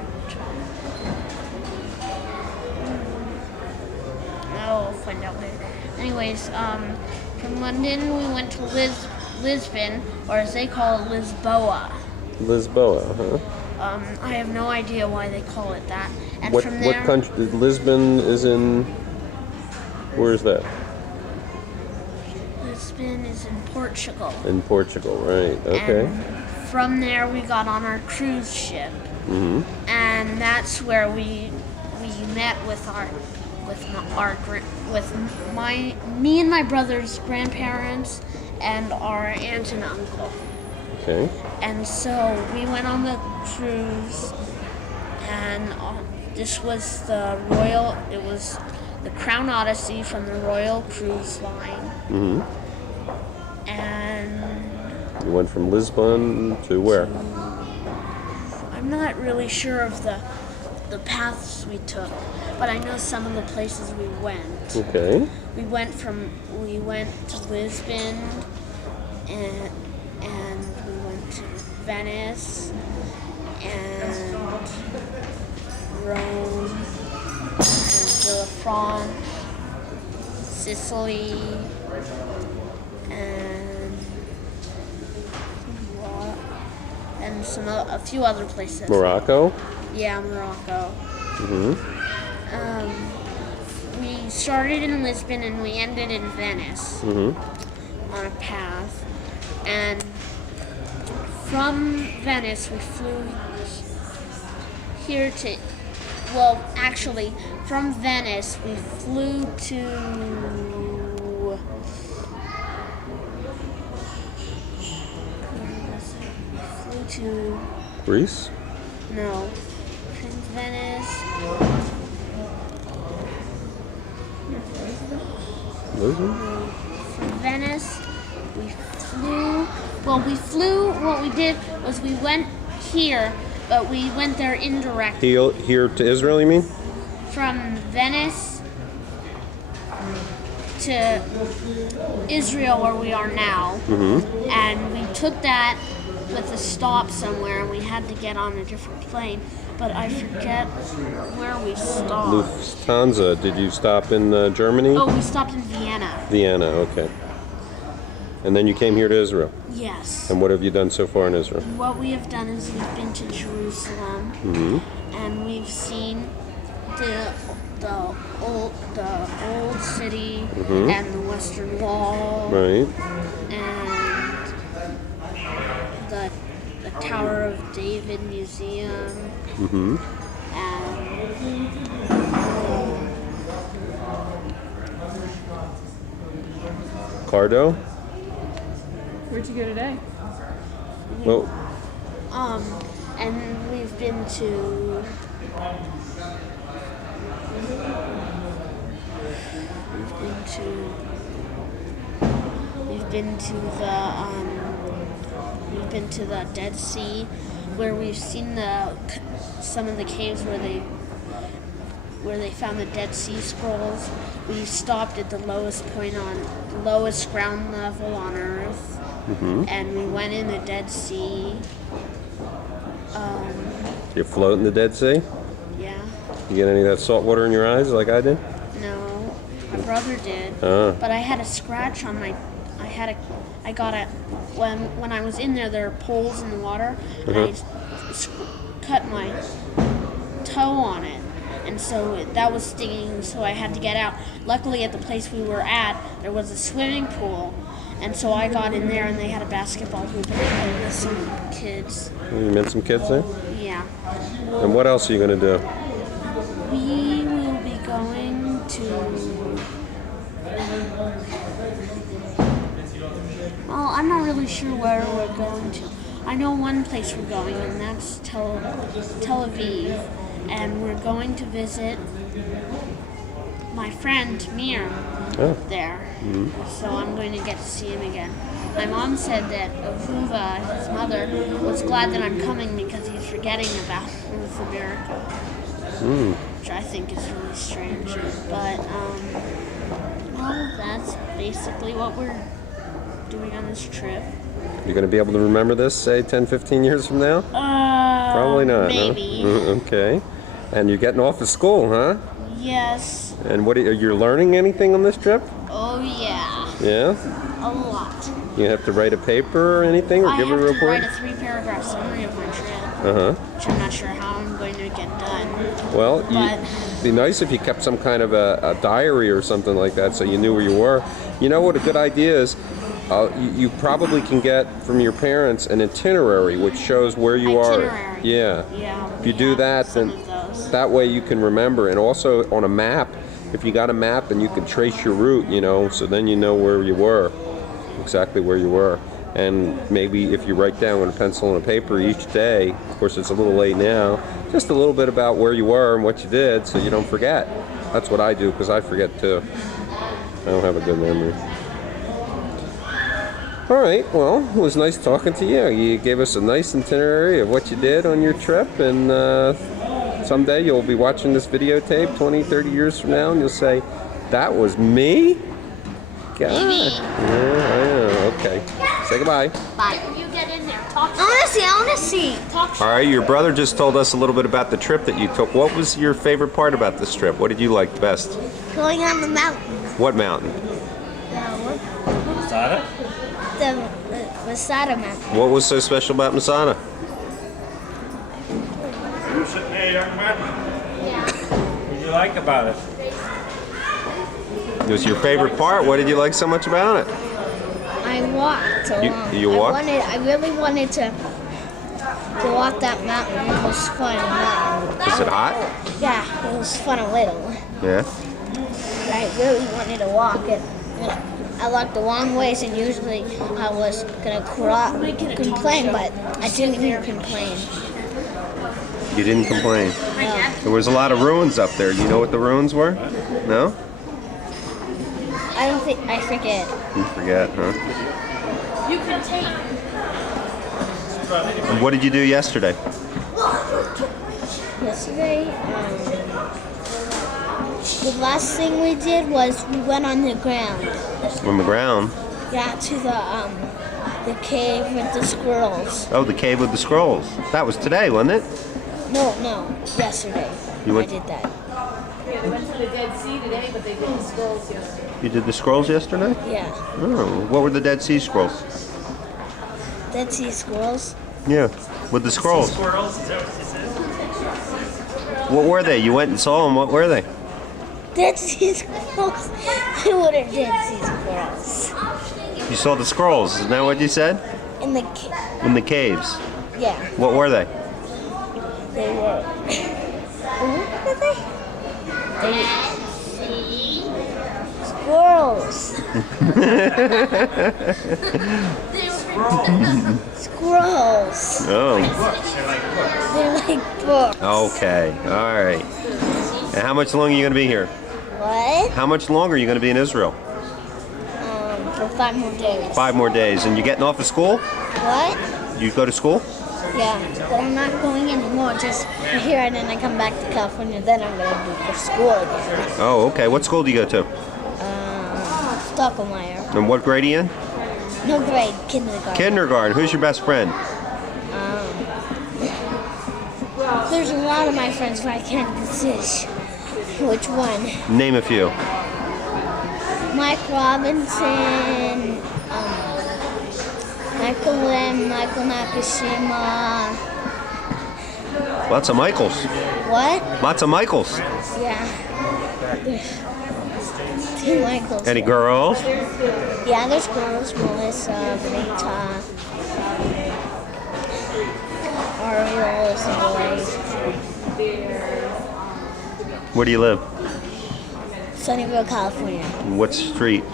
I'll find out later. Anyways, from London we went to Lisbon, or as they call it, Lisboa. Lisboa, huh? I have no idea why they call it that. And What from there, what country? Lisbon is in. Where is that? Lisbon is in Portugal. In Portugal, right? Okay. And from there we got on our cruise ship, and that's where we met with me and my brother's grandparents and our aunt and uncle. Okay. And so we went on the cruise, and this was the Crown Odyssey from the Royal Cruise Line. And You went from Lisbon to where? I'm not really sure of the paths we took, but I know some of the places we went. Okay. We went to Lisbon, and we went to Venice and Rome and Villafranche, Sicily, and a few other places. Morocco? Yeah, Morocco. Mm-hmm. We started in Lisbon and we ended in Venice on a path. And from Venice we flew here to, well, actually, from Venice we flew to Greece? No. From Venice. Lisbon? No. From Venice, we flew. Well, what we did was we went here, but we went there indirectly. Here to Israel, you mean? From Venice to Israel, where we are now. Mm-hmm. And we took that with a stop somewhere, and we had to get on a different plane, but I forget where we stopped. Lufthansa. Did you stop in Germany? Oh, we stopped in Vienna. Vienna, okay. And then you came here to Israel? Yes. And what have you done so far in Israel? What we have done is we've been to Jerusalem, and we've seen the old city and the Western Wall, Right. and the Tower of David Museum, and Cardo? Where'd you go today? Well, and we've been to we've been to the Dead Sea, where we've seen some of the caves where they found the Dead Sea Scrolls. We stopped at the lowest ground level on Earth, and we went in the Dead Sea. you float in the Dead Sea? Yeah. You get any of that salt water in your eyes like I did? No, my brother did. But I had a scratch on my. I got it when I was in there. There are poles in the water, and I cut my toe on it, and so that was stinging. So I had to get out. Luckily, at the place we were at, there was a swimming pool, and so I got in there, and they had a basketball hoop, and I played with some kids. You met some kids there? Yeah. And what else are you going to do? We will be going to. Well, I'm not really sure where we're going to. I know one place we're going, and that's Tel Aviv, and we're going to visit my friend Mir there. So I'm going to get to see him again. My mom said that Avuva, his mother, was glad that I'm coming because he's forgetting about the miracle, which I think is really strange. But well, that's basically what we're doing on this trip. You're going to be able to remember this, say, 10, 15 years from now? Probably not, maybe. Huh? Okay. And you're getting off of school, huh? Yes. And what are you learning anything on this trip? Oh, yeah. Yeah? A lot. You have to write a paper or anything, or give a report? I have to write a 3-paragraph summary of my trip, which I'm not sure how I'm going to get done. Well, it'd be nice if you kept some kind of a diary or something like that so you knew where you were. You know what a good idea is? You probably can get from your parents an itinerary which shows where you are. Yeah. If you do that, then that way you can remember. And also on a map, if you got a map and you can trace your route, you know, so then you know where you were, exactly where you were. And maybe if you write down with a pencil and a paper each day, of course it's a little late now, just a little bit about where you were and what you did so you don't forget. That's what I do because I forget too. I don't have a good memory. All right, well, it was nice talking to you. You gave us a nice itinerary of what you did on your trip, and someday you'll be watching this videotape 20, 30 years from now, and you'll say, that was me? God. Yeah, I know. Okay. Say goodbye. Bye. You get in there. Talk. I want to see. Talk. All right, your brother just told us a little bit about the trip that you took. What was your favorite part about this trip? What did you like best? Going on the mountain. What mountain? Masada? The Masada mountain. What was so special about Masada? were sitting there, young man. What did you like about it? It was your favorite part. What did you like so much about it? I walked along. You walked? I really wanted to go up that mountain. It was fun. Was it hot? Yeah, it was fun a little. Yeah. I really wanted to walk it. I walked the long ways, and usually I was gonna complain, but I didn't even complain. You didn't complain. No. There was a lot of ruins up there. Do you know what the ruins were? No? I don't think I forget. You forget, huh? You can take. And what did you do yesterday? Yesterday, the last thing we did was we went on the ground. On the ground? Yeah, to the cave with the squirrels. Oh, the cave with the scrolls. That was today, wasn't it? No, yesterday. You went- I did that. Yeah, they went to the Dead Sea today, but they did the scrolls yesterday. You did the scrolls yesterday? Yeah. Oh, what were the Dead Sea Scrolls? Dead Sea squirrels. Yeah, with the scrolls. Squirrels, is that what this is? What were they? You went and saw them. What were they? Dead Sea squirrels. What are Dead Sea squirrels? You saw the scrolls. Isn't that what you said? In the In the caves. yeah. What were they? They were. What were they? Squirrels. Squirrels. Oh. They're like books. Okay. All right. And how much longer are you going to be here? What? How much longer are you going to be in Israel? For 5 more days. 5 more days. And you getting off of school? What? You go to school? Yeah, but I'm not going anymore. Just here, and then I come back to California. Then I'm gonna do for school again. Oh, okay. What school do you go to? Stockholmeyer. And what grade are you in? No grade, kindergarten. Kindergarten. Who's your best friend? There's a lot of my friends, but I can't decide which one. Name a few. Mike Robinson, Michael Lim, Michael Nakashima. Lots of Michaels. What? Lots of Michaels. Yeah. There's 2 Michaels. Any girls? Yeah, there's girls. Melissa, Rita, Ariel is a boy. Where do you live? Sunnyvale, California. What street?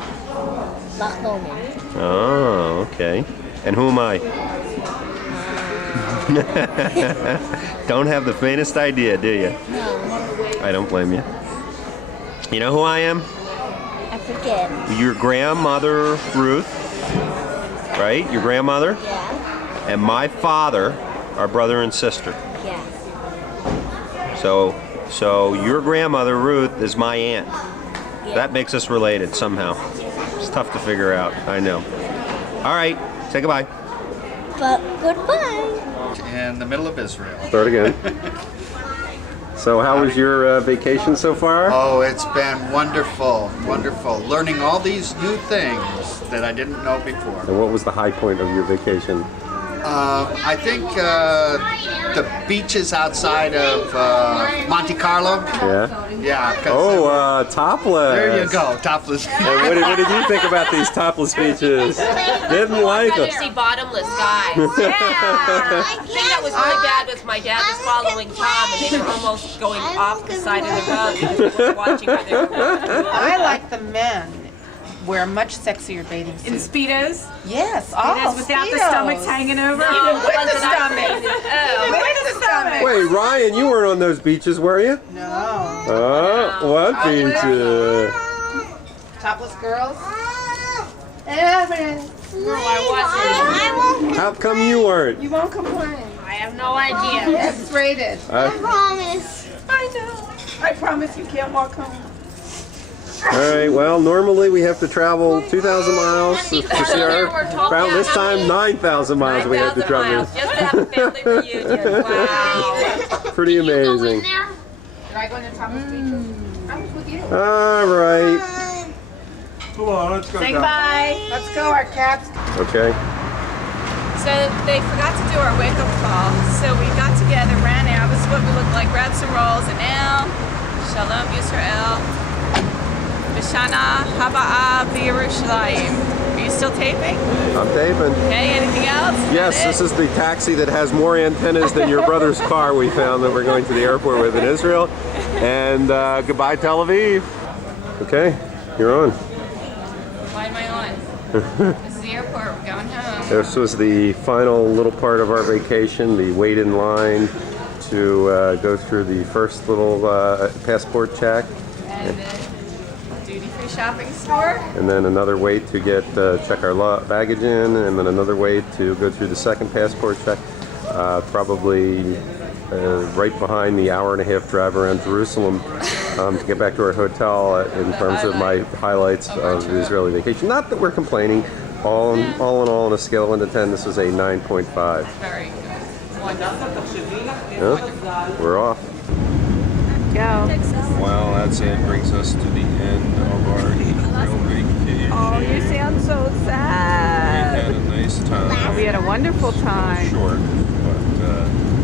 Loch Lomond. Oh, okay. And who am I? Don't have the faintest idea, do you? No. I don't blame you. You know who I am? I forget. Your grandmother, Ruth. Right? Your grandmother? Yeah. And my father are brother and sister. Yeah. So your grandmother, Ruth, is my aunt. Yeah. That makes us related somehow. It's tough to figure out, I know. All right, say goodbye. But goodbye. In the middle of Israel. Start again. So how was your vacation so far? Oh, it's been wonderful, wonderful. Learning all these new things that I didn't know before. And what was the high point of your vacation? I think the beaches outside of Monte Carlo. Yeah? Yeah. 'cause Oh, topless. there you go, topless. And what did you think about these topless beaches? Didn't like them. See bottomless guys. Yeah. I think that was really bad was my dad was following Tom and they were almost going off the side of the road because he was watching where they were walking. I like the men wear much sexier bathing In suits. Speedos? Yes, Speedos without the stomachs hanging over? Even with the Wasn't I stomach. crazy? Even with the stomach. Wait, Ryan, you weren't on those beaches, were you? No. What beaches? Topless girls? No, I wasn't. How come you weren't? You won't complain. I have no idea. It's rated. I Promise. I know. I promise you can't walk home. All right. Well, normally we have to travel 2,000 miles to see our. Well, this time 9,000 miles we had to 9,000 travel. miles just to have a family reunion. Wow. Pretty amazing. Did I go in the Topless beaches? I was with you. All right. Come on, let's go. Say goodbye. Let's go, our cats. Okay. So they forgot to do our wake-up call, so we got together, ran out. This is what we look matzo rolls, and now Shalom Yisrael. B'shana Haba'a B'Yerushalayim. Are you still taping? I'm taping. Okay, anything else? Yes, this is the taxi that has more antennas than your brother's car we found that we're going to the airport with in Israel. And goodbye, Tel Aviv. Okay, you're on. Why am I on? This is the airport, we're going home. This was the final little part of our vacation, the wait in line to go through the first little passport check. And the duty-free shopping store. And then another wait to get check our baggage in, and then another wait to go through the second passport check. Probably right behind the hour-and-a-half drive around Jerusalem to get back to our hotel in terms of my highlights of the Israeli vacation. Not that we're complaining. All in all, on a scale of 1 to 10, this was a 9.5. Very good. Wonderful. Yeah, we're off. Go. Well, that's it. Brings us to the end of our Israel vacation. Oh, you sound so sad. We had a nice time. We had a wonderful time. Short, but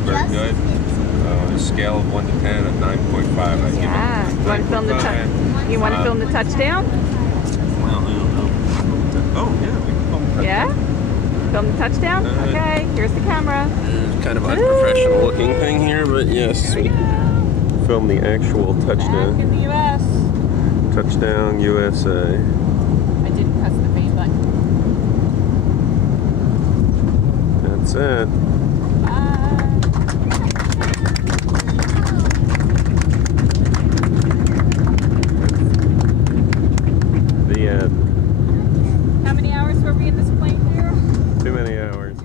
very good. On a scale of 1 to 10, at 9.5, I give it. Yeah. You want to film the You want to film the touchdown? Well, I don't know. Oh, yeah, we can film the touchdown. Yeah? Film the touchdown? Okay, here's the camera. Kind of unprofessional looking thing here, but yes. Film the actual touchdown. Back in the U.S. Touchdown USA. I didn't press the fade button. That's it. The end. How many hours were we in this plane here? Too many hours.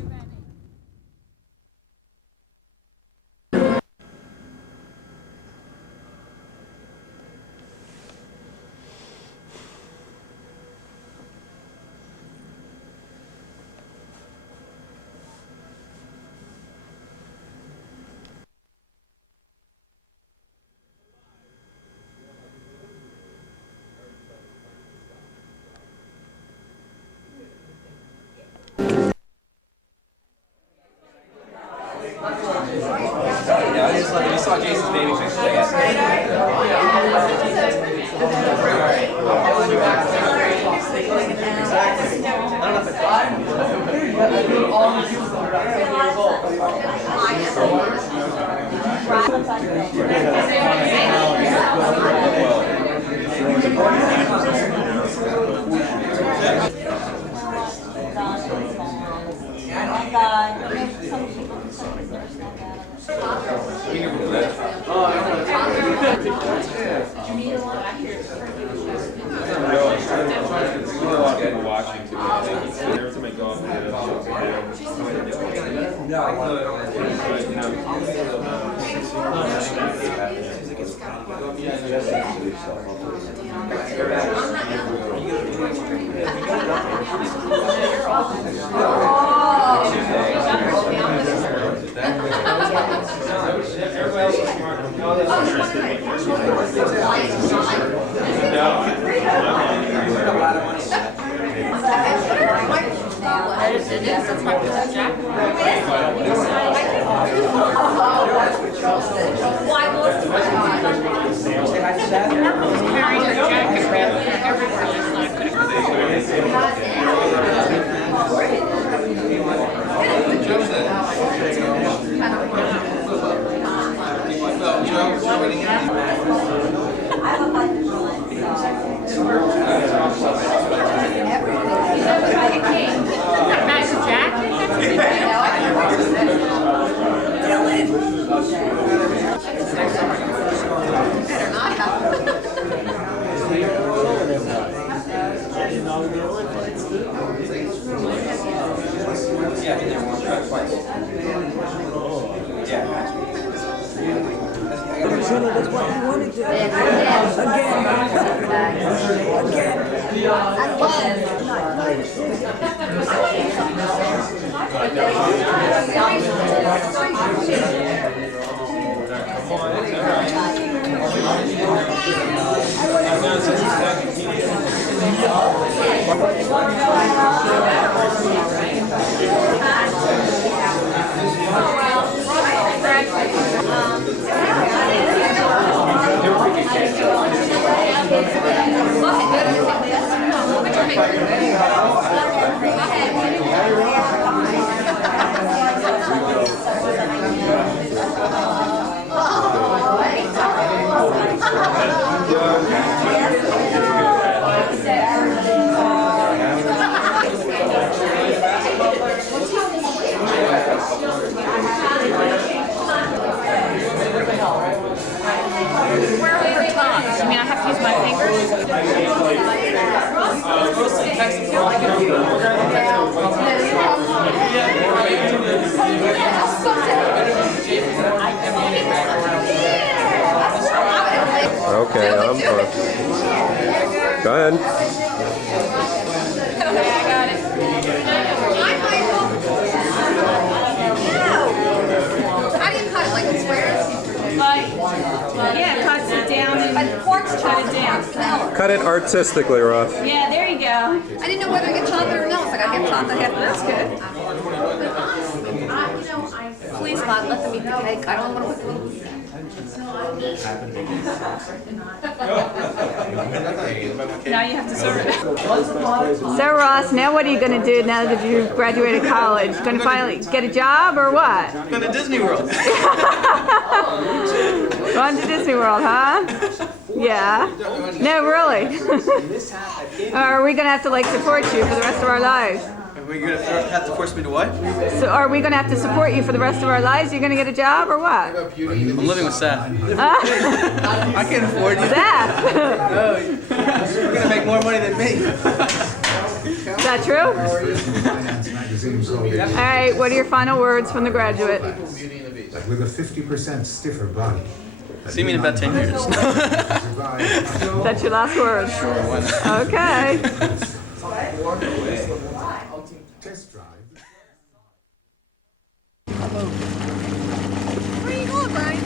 You saw Jason's baby picture. That's what you want to do. Again. Okay, I'm fine. Go ahead. Okay, I got it. How do you cut it? Like in squares? Yeah, cuts it down and cut it down. Cut it artistically, Ross. Yeah, there you go. I didn't know whether to get chocolate or not. So I gotta get chocolate half. That's good. Please, God, let them eat the cake. I don't want to put the Now you have to serve it. So Ross, now what are you going to do now that you graduated college? Going to finally get a job or what? Go to Disney World. Going to Disney World, huh? Yeah. No, really. Or are we going to have to like support you for the rest of our lives? Are we going to have to force me to what? So are we going to have to support you for the rest of our lives? You're going to get a job or what? I'm living with Seth. I can't afford you. Seth! No, you're going to make more money than me. Is that true? All right, what are your final words from the graduate? With a 50% stiffer body. See me in about 10 years. That's your last words. Okay. Test drive. Where are you going, Brian?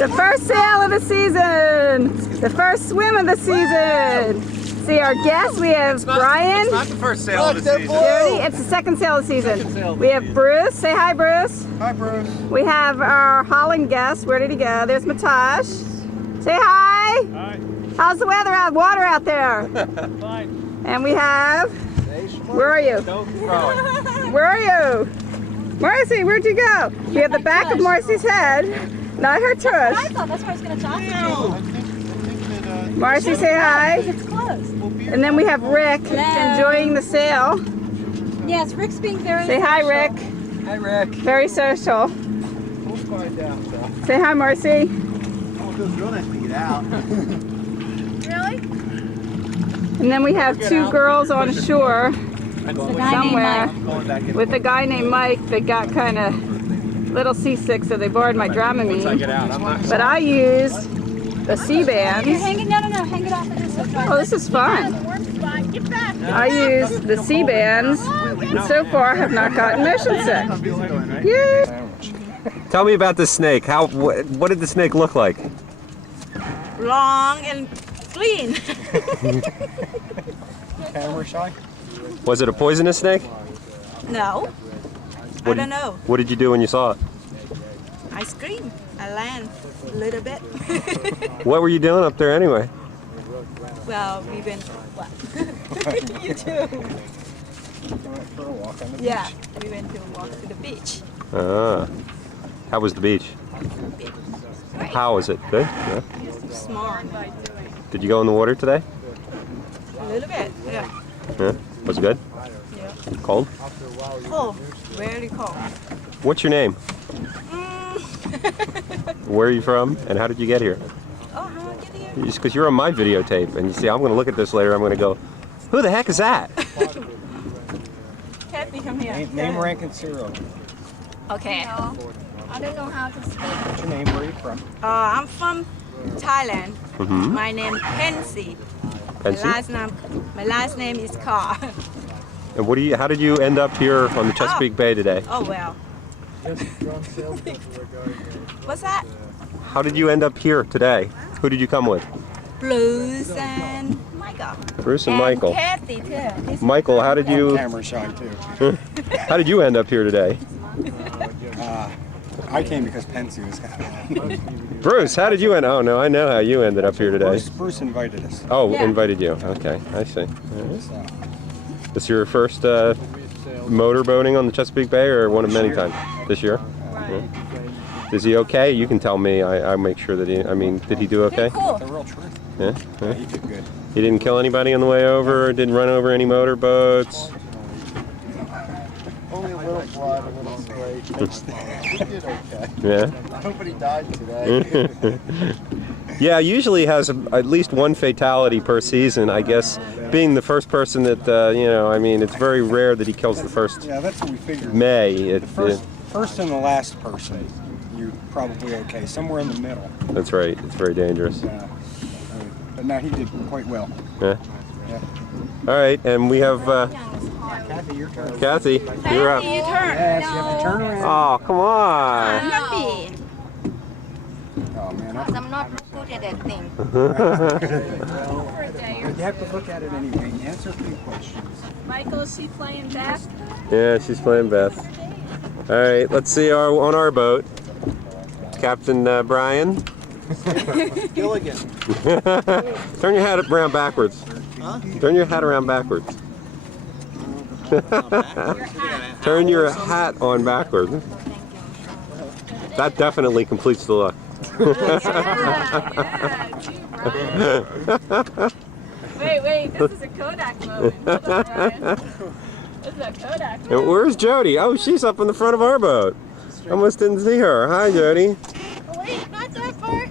The first sail of the season. The first swim of the season. See our guests. We have Brian. It's not the first sail of the season. Jody, it's the second sail of the season. We have Bruce. Say hi, Bruce. Hi, Bruce. We have our Holland guest. Where did he go? There's Matash. Say hi. Hi. How's the weather out? Water out there? Fine. And we have. Where are you? Where are you? Marcy, where'd you go? We have the back of Marcy's head, not her tush. I thought that's why I was going to talk to you. Marcy, say hi. It's closed. And then we have Rick enjoying the sail. Yes, Rick's being very Say hi, social. Rick. Hi, Rick. Very social. We'll find out, though. Say hi, Marcy. Oh, it feels real nice to get out. Really? And then we have two girls on shore somewhere with a guy named Mike that got kind of little seasick, so they borrowed my Dramamine. But I use the C-bands. You're hanging, no, hang it off of this. Oh, this is fun. I use the C-bands, and so far have not gotten motion sick. Yay! Tell me about the snake. What did the snake look like? Long and clean. Camera shy? Was it a poisonous snake? No, I don't know. What did you do when you saw it? I scream. I land a little bit. What were you doing up there anyway? Well, we went. What? You too. For a walk on the Yeah, we went to walk to the beach. Ah. How was the beach? How was it? Good? Yeah. Small. Did you go in the water today? A little bit. Yeah. Yeah. Was it good? Yeah. Cold? Cold. Very cold. What's your name? Where are you from? And how did you get here? Oh, how did I get here? Just because you're on my videotape, and you see, I'm going to look at this later. I'm going to go, who the heck is that? Kathy, come here. Name, rank, and serial. Okay. I don't know how to speak. What's your name? Where are you from? I'm from Thailand. Mm-hmm. My name is Pensy. Pensy? My last name is Carr. And how did you end up here on the Chesapeake Bay today? Oh well. What's that? How did you end up here today? Who did you come with? Bruce and Michael. Bruce and Michael. Kathy too. Michael, how did you? Camera shy too. How did you end up here today? I came because Pensy was coming. Bruce, how did you end? Oh no, I know how you ended up here today. Bruce invited us. Oh, Yeah. invited you. Okay, I see. All right. This your first motorboating on the Chesapeake Bay, or one of many times this year? Yeah. Is he okay? You can tell me. I make sure that he. I mean, did he do okay? Cool. The real truth. Yeah. Yeah. He did good. He didn't kill anybody on the way over. Didn't run over any motorboats. Only a little blood, a little straight. He did okay. Yeah. Nobody died today. Yeah, usually has at least one fatality per season. I guess being the first person that you know, I mean, it's very rare that he kills the first. Yeah, that's what we figured. May. First and the last person, you're probably okay. Somewhere in the middle. That's right. It's very dangerous. But now he did quite well. Yeah. Yeah. All right, and we have Kathy, your turn. Kathy. You're up. Your turn. Yes, you have to turn around. Oh, come on. Oh man, I'm not good at that thing. you have to look at it anyway. Answer a few questions. Michael, is she playing Beth? Yeah, she's playing Beth. All right, let's see on our boat. Captain Brian. Gilligan. Turn your hat around backwards. Huh? Turn your hat around backwards. Turn your hat on backwards. That definitely completes the look. Wait, this is a Kodak moment. Hold on, Brian. This is a Kodak moment. And where's Jody? Oh, she's up in the front of our boat. Almost didn't see her. Hi, Jody. Wait, not that part.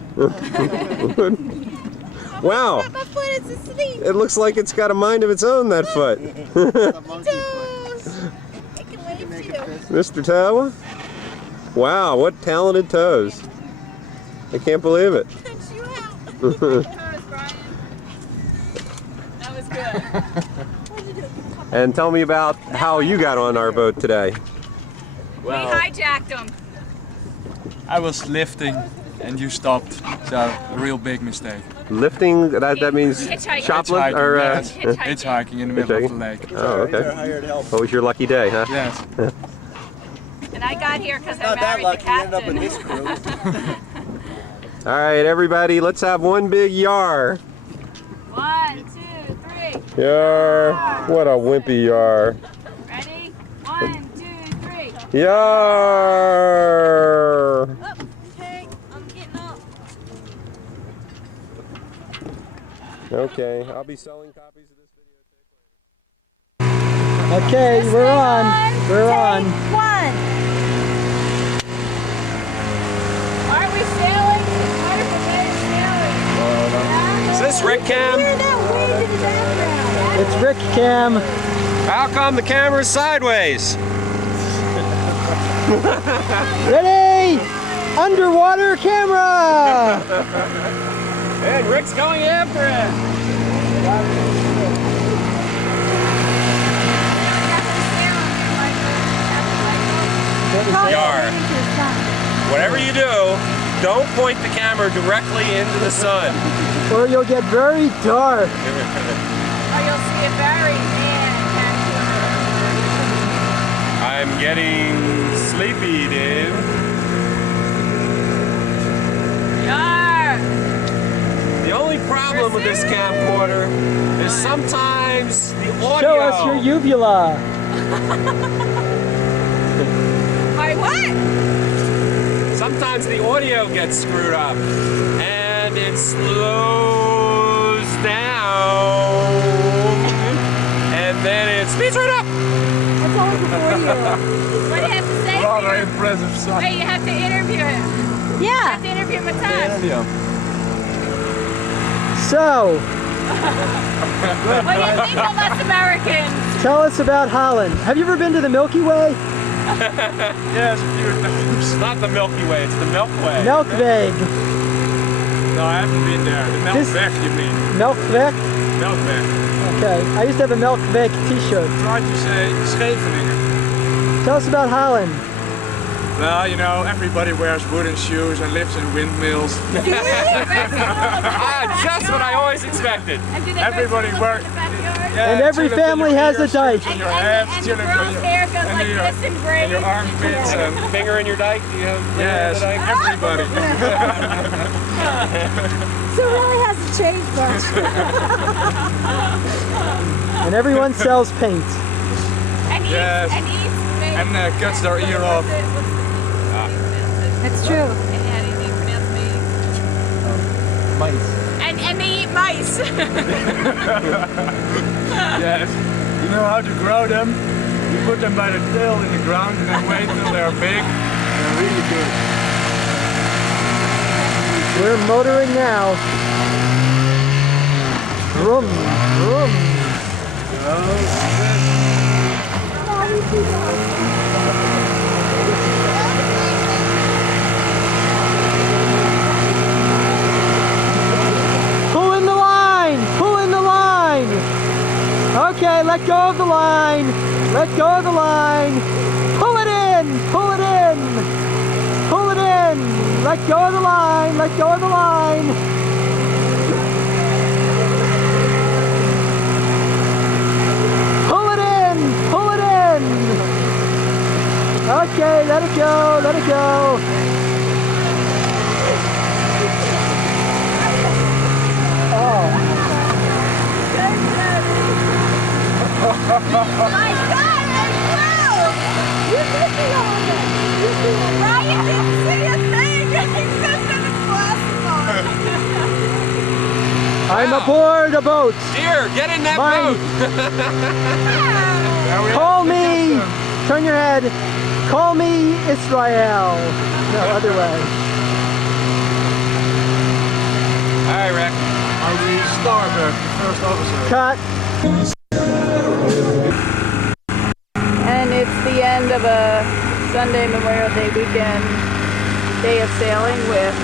Wow. My foot is asleep. It looks like it's got a mind of its own, that foot. Toes. I can wave to you. Mr. Toe? Wow, what talented toes. I can't believe it. That was good. And tell me about how you got on our boat today. Well, we hijacked them. I was lifting and you stopped. So a real big mistake. Lifting, that means shoplift or hitchhiking in the middle of the lake. Oh, okay. What was your lucky day, huh? Yes. And I got here because I married the captain. All right, everybody, let's have one big yar. 1, 2, 3. Yar. What a wimpy yar. Ready? 1, 2, 3. Yar. Okay, I'm getting up. Okay, I'll be selling copies of this video. Okay, we're on. We're on. Aren't we sailing? It's wonderful day of sailing. Is this Rick Cam? It's Rick Cam. How come the camera's sideways? Ready? Underwater camera! And Rick's going after it. Yar. Whatever you do, don't point the camera directly into the sun. Or you'll get very dark. Or you'll see a very I'm getting sleepy, Dave. Yar! The only problem with this camcorder is sometimes the audio. Show us your uvula. My what? Sometimes the audio gets screwed up and it slows down and then it speeds right up. That's always before you. What do you have to say? Rather impressive sight. Wait, you have to interview him. Yeah. You have to interview Matthias. So, What do you think of us Americans? tell us about Holland. Have you ever been to the Milky Way? Yes, a few times. Not the Milky Way, it's the Milkway. Melkweg. No, I haven't been there. The Melkweg, you mean? Melkweg? Melkweg. Okay, I used to have a Melkweg t-shirt. Try to say Scheveningen. Tell us about Holland. Well, you know, everybody wears wooden shoes and lives in windmills. Just what I always expected. Everybody wears. And every family has a dike. And your abs, And the girl's hair goes like this in braids. and your armpits. And Finger in your dike? Do you have yes, everybody. So it really hasn't changed much. And everyone sells paint. And Yes. and cuts their ear off. That's true. And how do you pronounce Mice. and they eat mice. Yes. You know how to grow them? You put them by the tail in the ground and then wait till they're big. They're really good. We're motoring now. Vroom, vroom. Pull in the line! Pull in the line! Okay, let go of the line! Let go of the line! Pull it in! Pull it in! Pull it in! Let go of the line! Let go of the line! Pull it in! Pull it in! Okay, let it go! Let it go! Oh. My God, it's blue! You're missing all of it! Ryan didn't see a thing! He said that it's possible! I'm aboard a boat! Dear, get in that boat! Call me! Turn your head! Call me Israel! No, other way. Hi, Rick. Are we Starbuck, the first officer? Cut! And it's the end of a Sunday Memorial Day weekend day of sailing with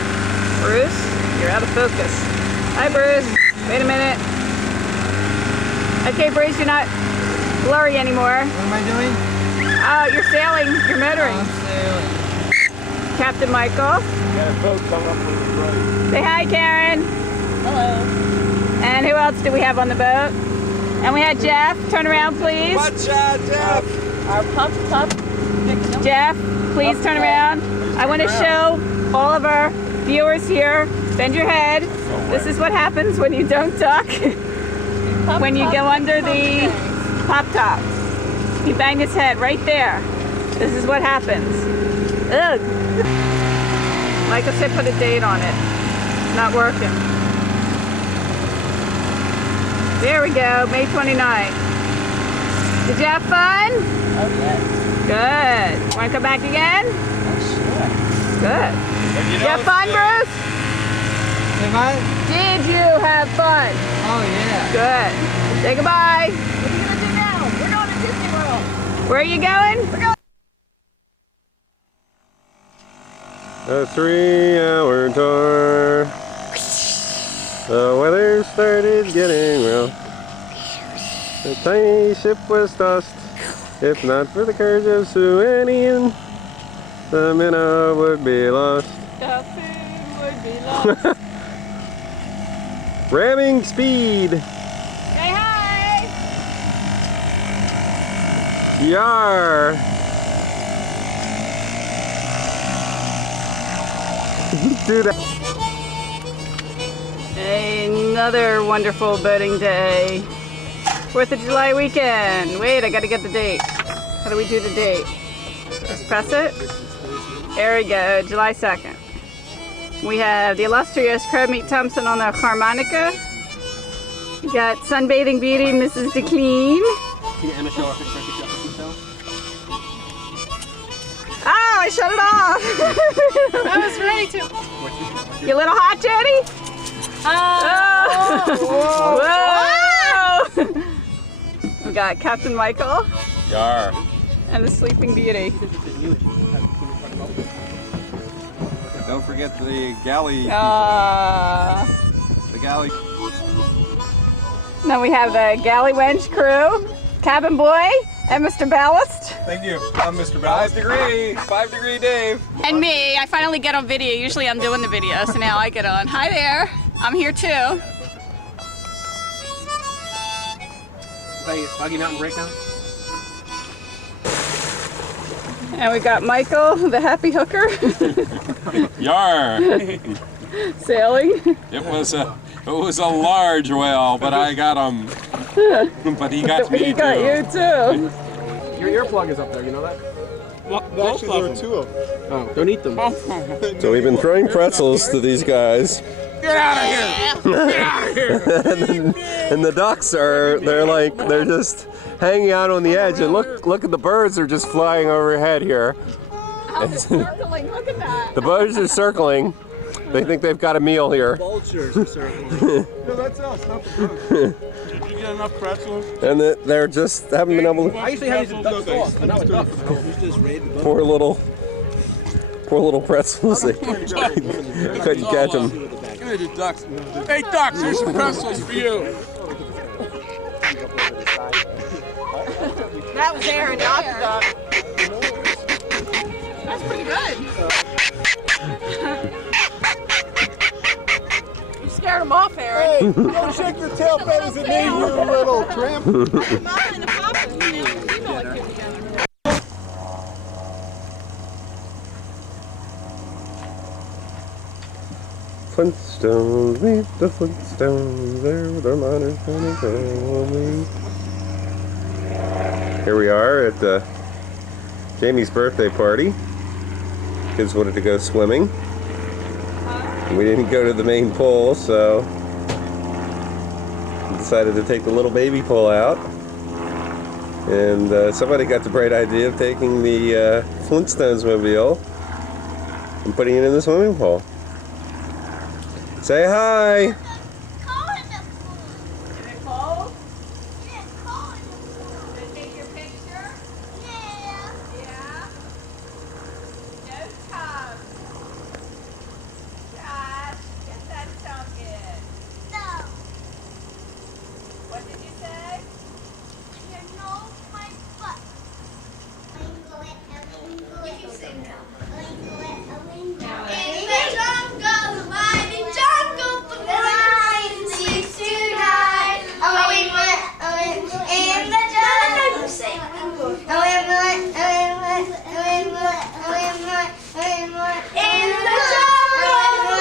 Bruce. You're out of focus. Hi, Bruce. Wait a minute. Okay, Bruce, you're not blurry anymore. What am I doing? Oh, you're sailing. You're motoring. I'm sailing. Captain Michael. Got a boat coming up with the road. Say hi, Karen. Hello. And who else do we have on the boat? And we had Jeff. Turn around, please. Watch out, Jeff. Our pup. Jeff, please turn around. I want to show all of our viewers here. Bend your head. This is what happens when you don't duck. When you go under the pop top. He banged his head right there. This is what happens. Ugh. Michael said put a date on it. Not working. There we go, May 29th. Did you have fun? Oh, yes. Good. Want to come back again? Oh, sure. Good. Did you have fun, Bruce? Am I? Did you have fun? Oh, yeah. Good. Say goodbye. What are you gonna do now? We're going to Disney World. Where are you going? We're going. A 3-hour tour. The weather started getting well. The tiny ship was tossed. If not for the courage of Sue and Ian, the minnow would be lost. The food would be lost. Ramming speed. Say hi. Yar. Do that. Another wonderful boating day. 4th of July weekend. Wait, I gotta get the date. How do we do the date? Just press it. There we go, July 2nd. We have the illustrious Crowmeat Thompson on the harmonica. We got Sunbathing Beauty, Mrs. DeClean. Oh, I shut it off. I was ready to. You a little hot, Jody? Oh. Whoa. We got Captain Michael. Yar. And the Sleeping Beauty. Don't forget the galley. The galley. Then we have the Galley Wench crew, Cabin Boy, and Mr. Ballast. Thank you. I'm Mr. Ballast. 5 degree Dave. And me. I finally get on video. Usually I'm doing the video, so now I get on. Hi there. I'm here too. Foggy Mountain Breakdown? And we got Michael, the happy hooker, Yar. sailing. It was a large whale, but I got him. But he got me He got you too. Your earplug is up there, you know that? Actually, there were 2 of them. Oh, don't eat them. So we've been throwing pretzels to these guys. Get out of here! Get out of here! and the ducks they're just hanging out on the edge, and look at the birds are just flying overhead here. Oh, they're circling. Look at that. The birds are circling. They think they've got a meal here. Vultures are circling. No, that's us, not the bugs. Did you get enough pretzels? And they're just haven't been able to. I usually have these in duck sauce, but now it's duck. Just raid the bugs. Poor little pretzels. They couldn't catch them. Give me the ducks. Hey, ducks, here's some pretzels for you. That was Aaron, not the duck. That's pretty good. You scared him off, Aaron. Hey, don't shake your tail feathers at me, you little tramp. Mama and the papa, you know, the female like together. Flintstones, meet the Flintstones, there with our miners gonna go me. Here we are at Jamie's birthday party. Kids wanted to go swimming. We didn't go to the main pool, so we decided to take the little baby pool out. And somebody got the bright idea of taking the Flintstones mobile and putting it in the swimming pool. Say hi! Is it cold? Did it take your picture? Yeah. Yeah? No tub. Josh, get that tongue in. No. What did you say? You know my butt. You can sing now. In the jungle, mighty jungle, the lion sleeps tonight. In the jungle, sing. In the jungle,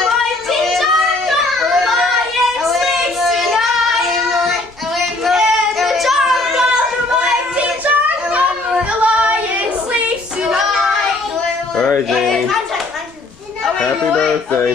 mighty jungle, the lion sleeps tonight. In the jungle, mighty jungle, the lion sleeps tonight. All right, Jamie. Happy birthday.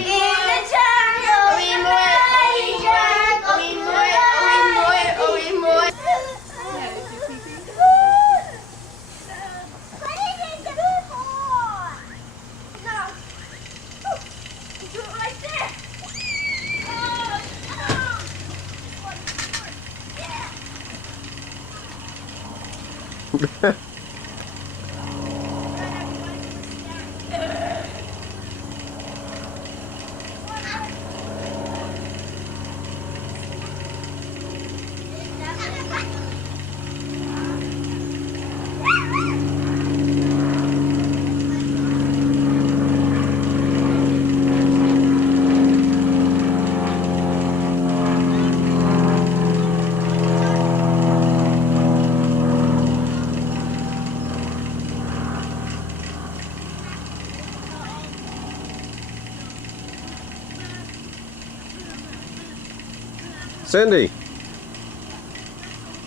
Cindy!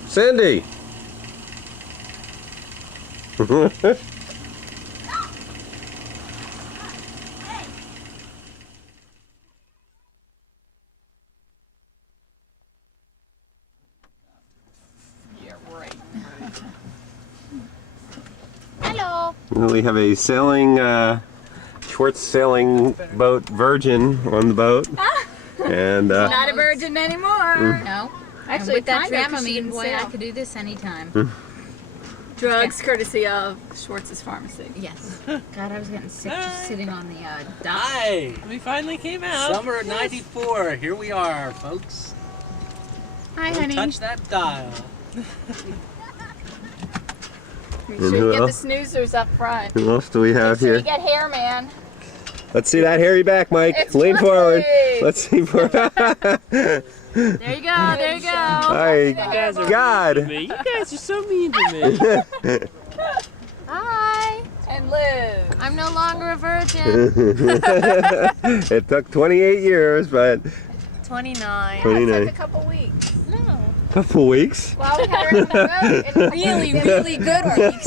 Cindy! Hello. We have a sailing, Schwartz sailing boat Virgin on the boat. And Not a virgin anymore. No. Actually, with that kind of, Dramamine, she boy, didn't I sail. could do this anytime. Drugs courtesy of Schwartz's Pharmacy. Yes. God, I was getting sick just sitting on the dock. Hi! We finally came out. Summer of Yes. '94. Here we are, folks. Hi, Don't honey. touch that dial. We And should who get the else? snoozers up front. who else do we have So here? you get hair, man. Let's see that hairy back, Mike. It's Lean forward. Woody. Let's see for. There you go. There you go. Hi, God. You guys are so mean to me. Hi. And Liv. I'm no longer a virgin. It took 28 years, but 29. 29. It took a couple weeks. No. Couple weeks. Well, we had her on the road. Really, really good weeks.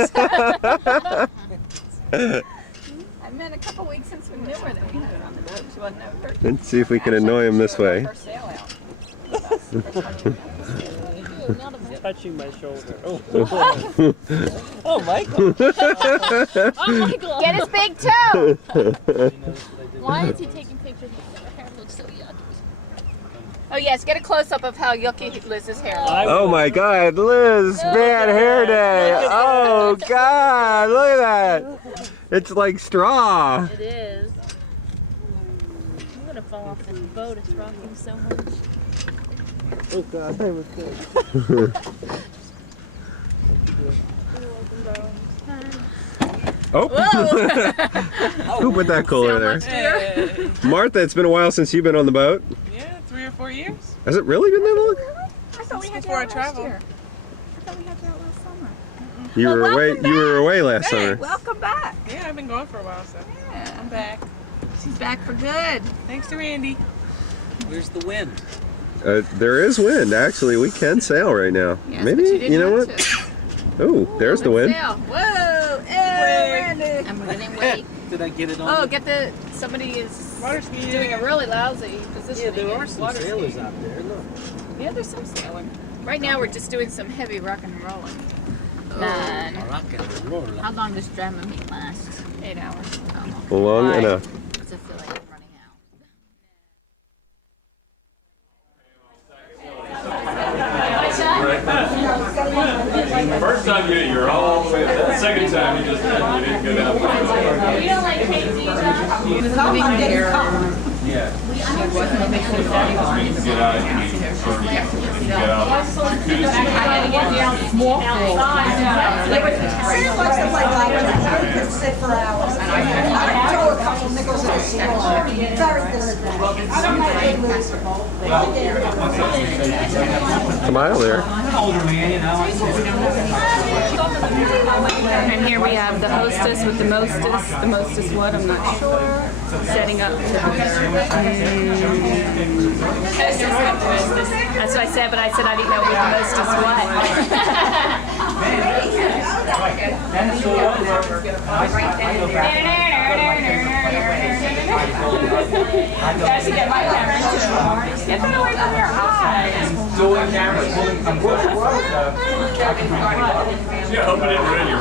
I meant a couple weeks since we knew her that we had her on the boat. She wasn't no virgin. Let's see if we can annoy him this way. Her sail out. Touching my shoulder. Oh, oh Michael. Oh, Michael. Get his big toe. Why is he taking pictures? looks so yucky. Oh yes, get a close up of how yucky Liz's hair looks. Oh my God, Liz, bad hair day. Oh God, look at that. It's like straw. It is. I'm gonna fall off this boat. It's rocking so much. Oh God, I was good. Oh. Who put that cooler there? Martha, it's been a while since you've been on the boat. Yeah, 3 or 4 years. Has it really been that long? I thought we had Before I traveled. I thought we had that last summer. You were away. You were away last summer. Welcome back. Yeah, I've been gone for a while, so Yeah. I'm back. She's back for good. Thanks to Randy. Where's the wind? There is wind. Actually, we can sail right now. Yes, Maybe but you didn't you know have what? to. Oh, there's the wind. Sail. Whoa! Hey, Randy. I'm getting wait. Did I get it on? Oh, get the. Somebody is doing a really lousy position. Yeah, there are some sailors out there. Look. Yeah, there's some sailing. Right now, we're just doing some heavy rock and rolling. None. Rock and roll. How long does Dramamine last? 8 hours. Long enough. Because I feel like I'm running out. The first time you're all the way up. The second time you just you didn't go down. You don't like KATZ? Yeah. Get out. Get out. Sit for hours. I throw a couple nickels in the small. Very good. Smile there. And here we have the hostess with the mostest. The mostest what? I'm not sure. Setting up. That's what I said, but I said I didn't know what the mostest what. Guys, you get my camera too. Get that away from your eyes. Yeah, open it right in your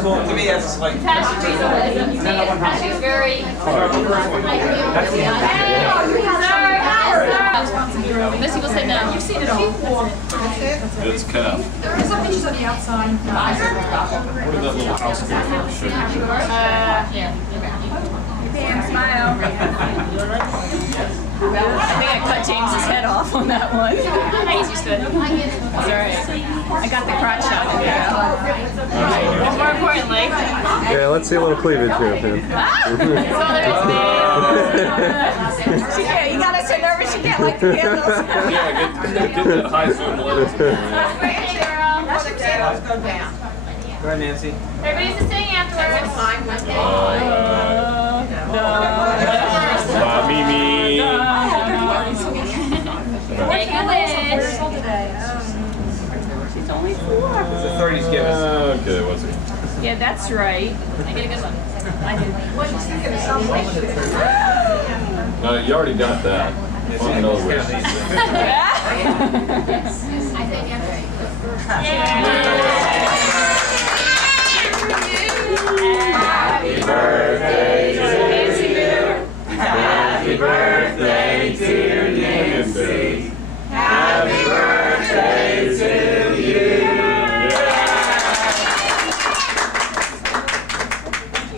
To me, that's like. She's very. Most people say no. You've seen it all. It's cut up. There is some pictures on the outside. What is that little house doing? Smile. I think I cut James's head off on that one. He's used to it. It's alright. I got the crotch shot. And more importantly, Yeah, let's see a little cleavage here, man. you got us so nervous you can't light the candles. Yeah, get that high zoom lens. Go ahead, Nancy. Everybody's just sitting afterwards. Mimi. Make a wish. She's only 4. The 30s give us. Okay, what's it? Yeah, that's right. I get a good one. I did. No, you already got that. Another wish. Happy birthday to you. Happy birthday to Nancy. Happy birthday to you.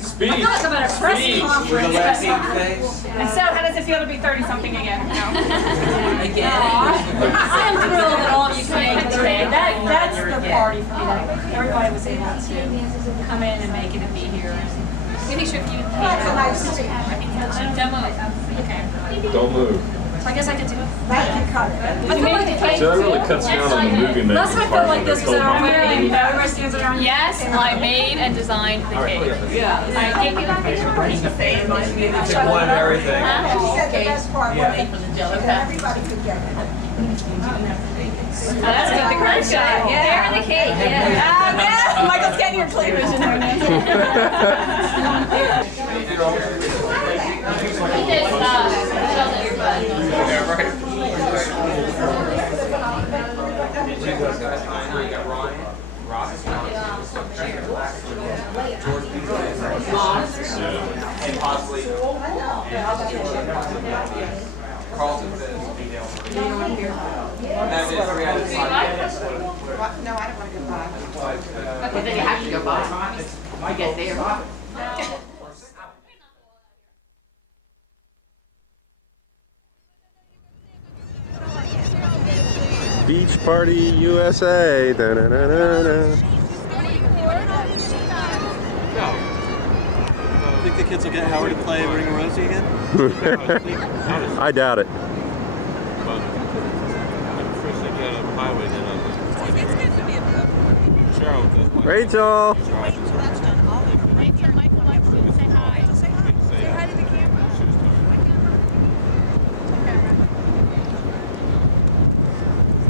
Speech. I feel like I'm at a press conference. Face. And so, how does it feel to be 30-something again? No. Again. I am thrilled that all of you came today. That's the party for me. That everybody was able to come in and make it and be here. Give me a picture of you. That's a nice thing. Don't move. Okay. Don't move. So I guess I could do it. That can cut it. I feel like the cake. So that really cuts down on the movie making. That's what I felt like this was our Everybody wedding. stands around. Yes, I made and designed the cake. Yeah. I gave you that picture. One and everything. She said the best part was everybody could get it. Oh, that's good. The crunch shot. Yeah. There the cake. Yeah. Yeah. Michael's getting your cleavage in there now. Because, No, I don't want to go by. But then you have to go by to get there. Beach Party USA. Da, da, da, da, da. Think the kids will get Howard to play Ring of Rosie again? I doubt it. Rachel!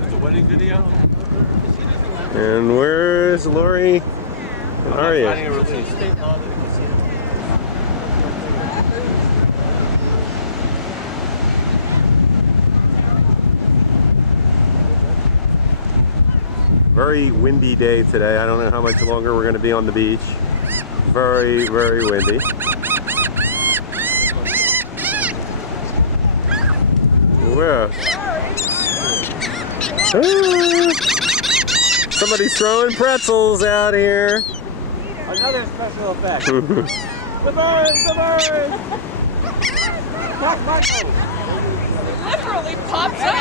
It's a wedding video? And where's Lori? Where are you? Very windy day today. I don't know how much longer we're going to be on the beach. Very, very windy. Whoa. Ah. Somebody's throwing pretzels out here. Another special effect. The birds! The birds! Literally pops up.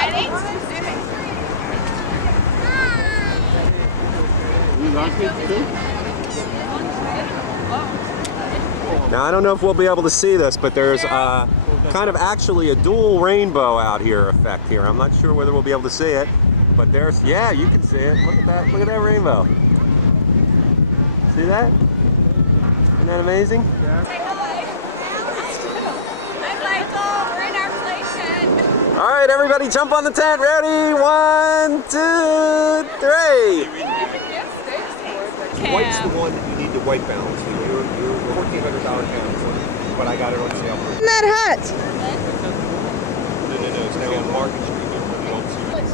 Now I don't know if we'll be able to see this, but there's kind of actually a dual rainbow out here effect here. I'm not sure whether we'll be able to see it, but there's, yeah, you can see it. Look at that rainbow. See that? Isn't that amazing? Say hi. I'm Michael. We're in our play tent. All right, everybody jump on the tent. Ready? 1, 2, 3. White's the one that you need the white balance. You're $1,400 pounds, but I got it on sale for In that hut. No, it's now on Market Street.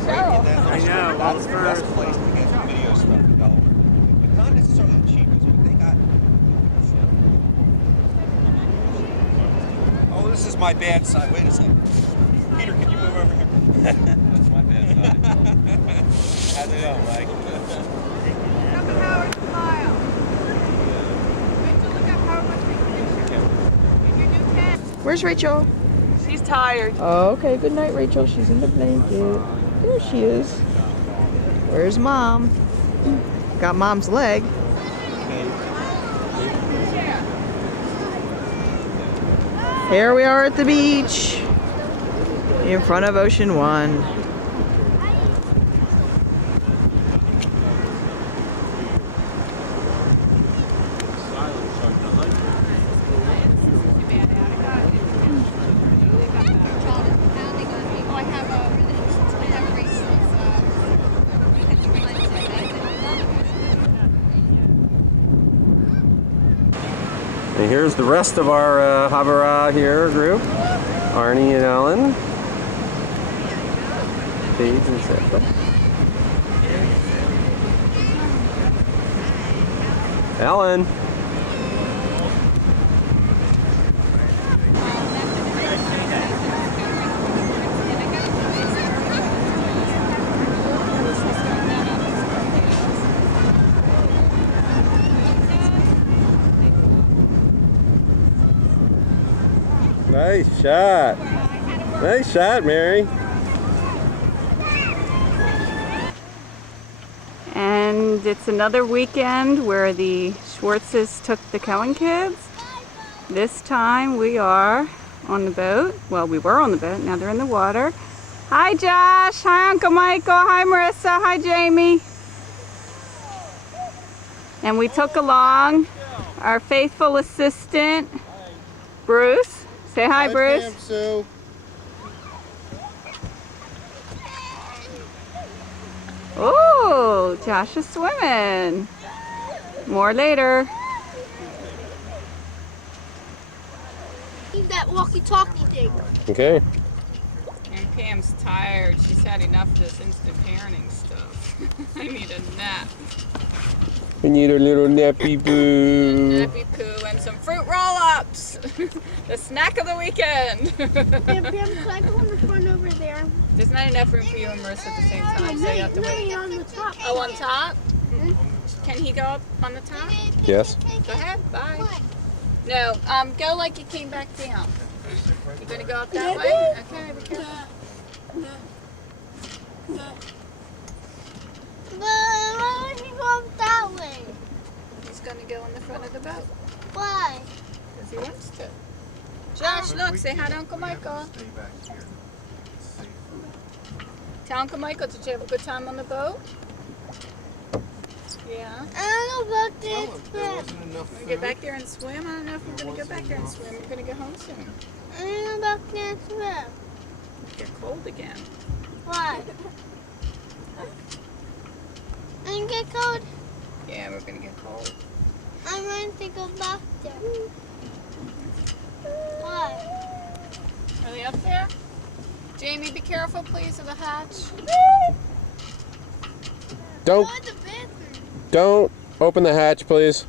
I know. That's the best place to get video stuff in Delaware. But not necessarily the cheapest, but they got. Oh, this is my bad side. Wait a second. Peter, can you move over here? That's my bad side. How's it going, Mike? Look at Howard's smile. Rachel, look at how much we can picture. Your new cat. Where's Rachel? She's tired. Oh, okay. Good night, Rachel. She's in the blanket. There she is. Where's Mom? Got Mom's leg. Here we are at the beach in front of Ocean One. And here's the rest of our Havara here group. Arnie and Ellen. Paige and Sarah. Ellen. Nice shot. Nice shot, Mary. And it's another weekend where the Schwartzes took the Cohen kids. This time we are on the boat. Well, we were on the boat, now they're in the water. Hi Josh, hi Uncle Michael, hi Marissa, hi Jamie. And we took along our faithful assistant, Bruce. Say hi, Bruce. Pam, Sue. Oh, Josh is swimming. More later. Leave that walkie-talkie thing. Okay. Pam's tired. She's had enough of this instant parenting stuff. I need a nap. We need a little nappy poo. Nappy poo and some fruit roll-ups. The snack of the weekend. Pam, can I go on the front over there? There's not enough room for you and Marissa at the same time, so you have to wait. On the top. Oh, on top? Can he go up on the top? Yes. Go ahead. Bye. No, go like you came back down. You're gonna go up that way? Okay, be careful. But why would he go up that way? He's gonna go in the front of the boat. Why? Because he wants to. Josh, look, say hi to Uncle Michael. Tell Uncle Michael, did you have a good time on the boat? Yeah. I don't know about this. We're gonna get back there and swim. I don't know if we're gonna go back there and swim. We're gonna go home soon. I don't know about this swim. Get cold again. Why? And get cold. Yeah, we're gonna get cold. I want to go back there. Why? Are they up there? Jamie, be careful, please, of the hatch. Don't open the hatch, please.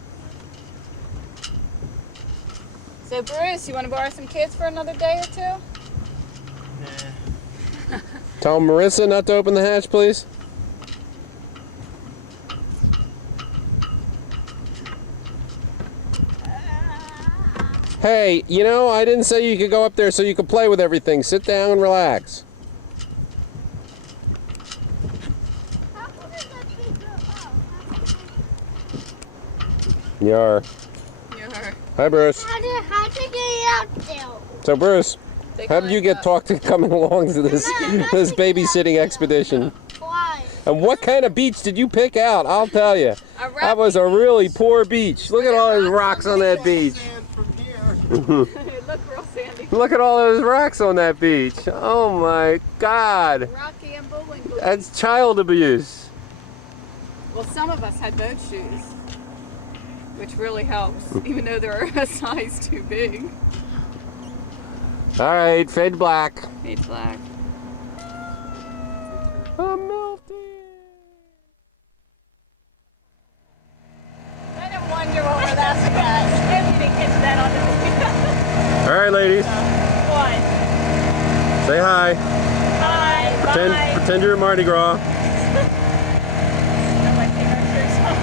So, Bruce, you want to borrow some kids for another day or two? Nah. Tell Marissa not to open the hatch, please. Hey, you know, I didn't say you could go up there so you could play with everything. Sit down and relax. Yar. Hi, Bruce. How to get out there? So, Bruce, how did you get talked to coming along to this this babysitting expedition? Why? And what kind of beach did you pick out? I'll tell you. That was a really poor beach. Look at all those rocks on that beach. Look, real sandy. Look at all those rocks on that beach. Oh my God. Rocky and bowling. That's child abuse. Well, some of us had boat shoes, which really helps, even though they're a size too big. All right, fade black. Fade black. I'm melting. I don't wonder what that's about. I'm gonna catch that on the All right, ladies. What? Say hi. Hi. Pretend you're at Mardi Gras.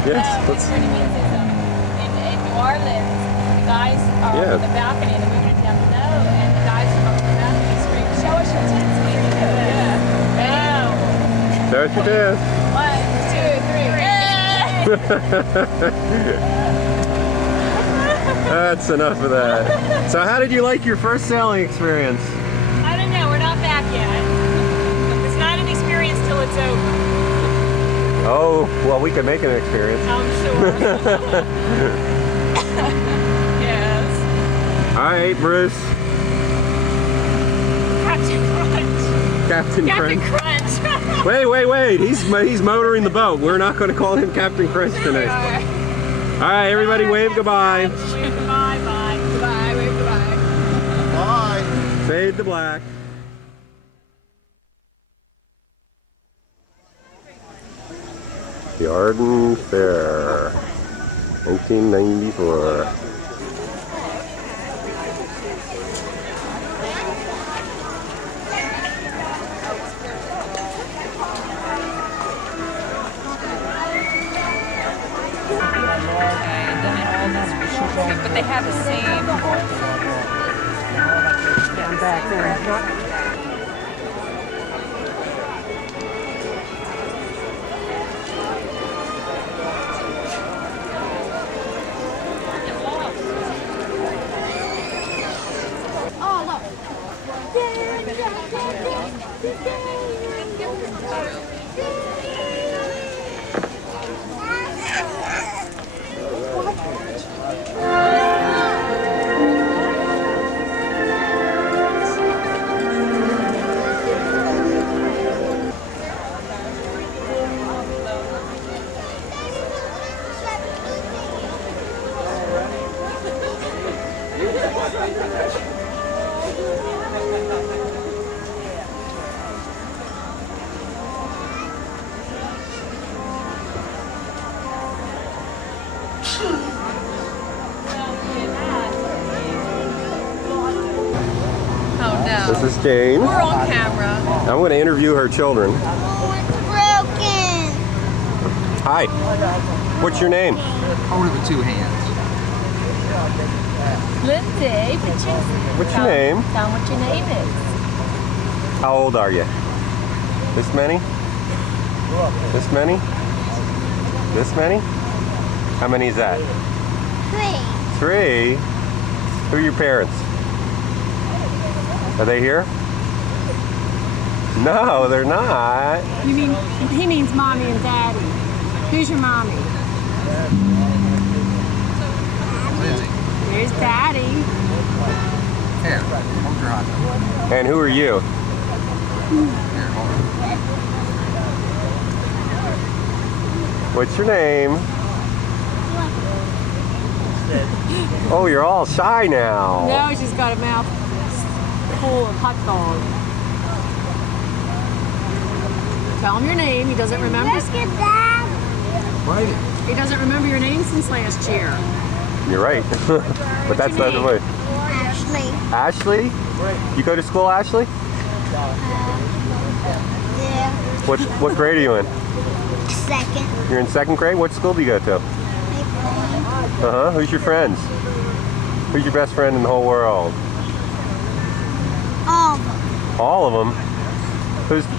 Yes. It's pretty easy. In New Orleans, the guys are on the balcony and we're going down below, and the guys are on the balcony screaming, "Show us your tits!" Yeah. There she is. 1, 2, 3. That's enough of that. So how did you like your first sailing experience? I don't know, we're not back yet. It's not an experience till it's over. Oh, well, we can make an experience. I'm sure. Yes. All right, Bruce. Captain Captain Crunch. Crunch. Wait. He's motoring the boat. We're not going to call him Captain Crunch tonight. All right, everybody, wave goodbye. Wave goodbye, bye. Goodbye, wave goodbye. Bye. Fade to black. The Arden Fair, 1994. But they have the same. Yeah, I'm back there. This is Jane. We're on camera. I'm going to interview her children. Broken. Hi. What's your name? Hold it with two hands. Lindsay, What's your name? Tell what your name is. How old are you? This many? This many? This many? How many is that? 3. Who are your parents? Are they here? No, they're not. You mean, he means mommy and daddy. Who's your mommy? Lindsay. There's daddy. Here, hold your hot dog. And who are you? Here, hold it. What's your name? Oh, you're all shy now. No, she's got a mouth full of hot dog. Tell him your name. He doesn't remember. Write it. He doesn't remember your name since last year. You're right. But that's not the way. Ashley. Ashley? You go to school, Ashley? Yeah. What grade are you in? 2nd. You're in 2nd grade? What school do you go to? Uh-huh. Who's your friends? Who's your best friend in the whole world? All of them?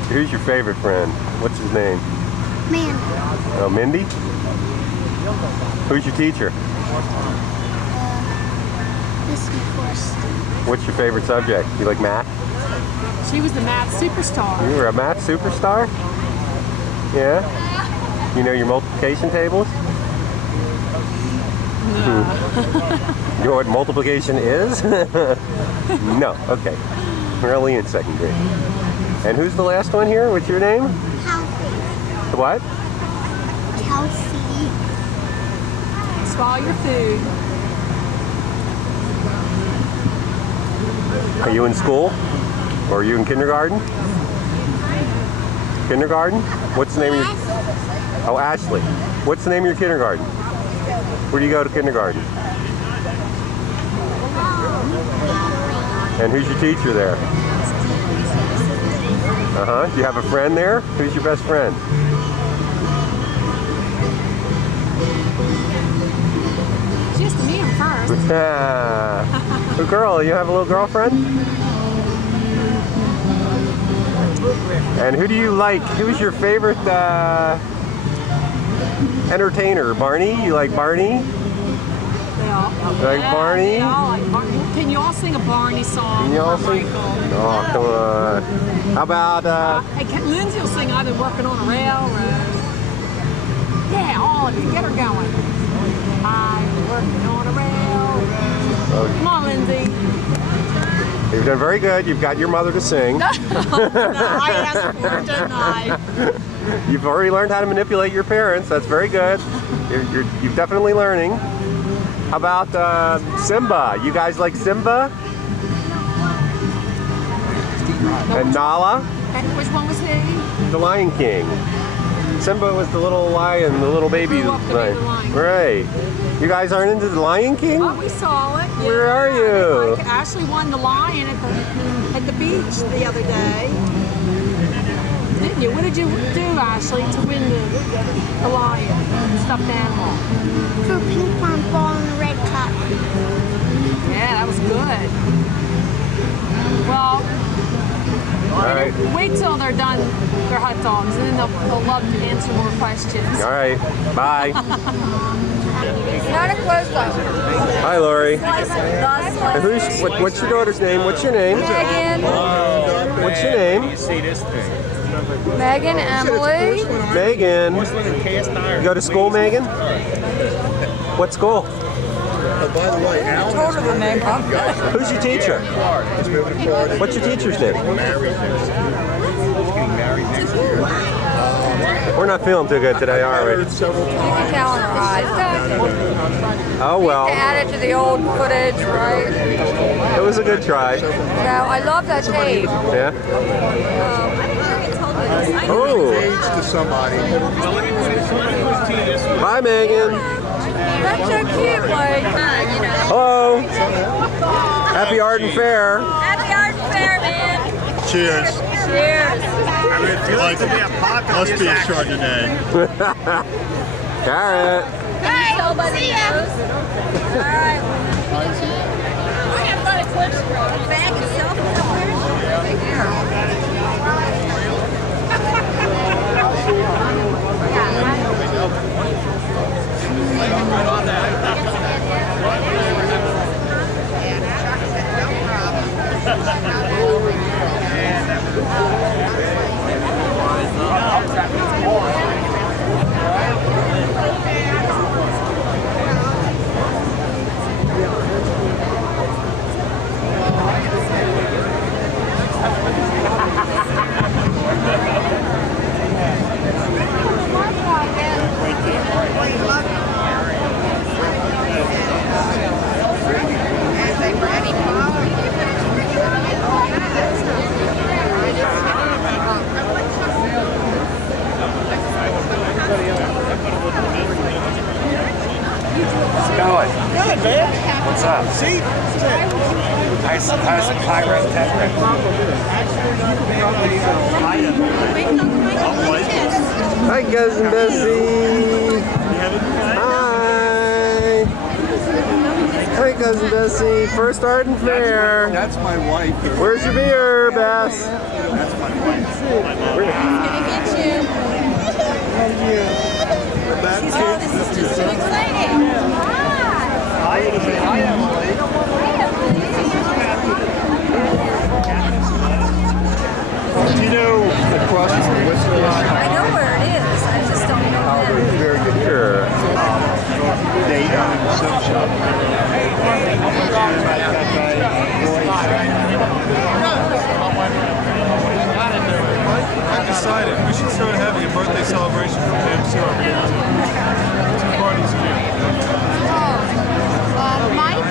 Who's your favorite friend? What's his name? Mindy. Oh, Mindy? Who's your teacher? Miss McCorston. What's your favorite subject? You like math? She was the math superstar. You were a math superstar? Yeah? You know your multiplication tables? No. You know what multiplication is? No, okay. We're only in 2nd grade. And who's the last one here? What's your name? Kelsey. What? Kelsey. Swallow your food. Are you in school? Or are you in kindergarten? Kindergarten? What's the name of your... Oh, Ashley. What's the name of your kindergarten? Where do you go to kindergarten? And who's your teacher there? Uh-huh. Do you have a friend there? Who's your best friend? She has to meet him first. A girl, you have a little girlfriend? And who do you like? Who's your favorite entertainer? Barney? You like Barney? You like Barney? They all like Barney. Can you all sing a Barney song? Can you all for sing? Michael? Oh, come on. How about Lindsay will sing I've been working on a railroad. Yeah, all of you. Get her going. I've been working on a railroad. Come on, Lindsay. You've done very good. You've got your mother to sing. No, I asked for it, didn't I? You've already learned how to manipulate your parents. That's very good. You're definitely learning. How about Simba? You guys like Simba? And Nala? Which one was he? The Lion King. Simba was the little lion, the little baby lion. Right. You guys aren't into the Lion King? Oh, we saw it. Where are you? Like Ashley won the lion at the beach the other day. Didn't you? What did you do, Ashley, to win the lion, stuffed animal? For ping pong ball in the red cup. Yeah, that was good. Well, right. Wait till they're done their hot dogs, and then they'll love to answer more questions. All right. Bye. Not a close-up. Hi, Lori. What's your daughter's name? What's your name? Megan. What's your name? Megan, Emily. Megan. You go to school, Megan? What school? By the way, I told her the name. Who's your teacher? What's your teacher's name? We're not feeling too good today, are we? You can tell in her eyes. Oh well. To add it to the old footage, right? It was a good try. Yeah, I love that tape. Yeah? Oh. To somebody. Bye, Megan. That's so cute, like. Hello. Happy Arden Fair. Happy Arden Fair. fair, man. Cheers. Cheers. I mean, it feels like to be a pot. Must be a Chardonnay. Carrot. Hey, see ya. All right. I have fun at Clips. The bag itself is somewhere. Going. Good, man. What's up? See? How's the pirate temper? Hi, cousin Bessie. Hi. Hi, cousin Bessie. First Arden Fair. That's my wife. Where's your beer, Bess? That's my wife. Oh, this is just too exciting. Hi, Emily. Do you know across from Whistler? I know where it is. I just don't know where. It's very good. Sure. They own some shop. I decided we should start having a birthday celebration for Jim Stewart. 2 parties a year. Mike?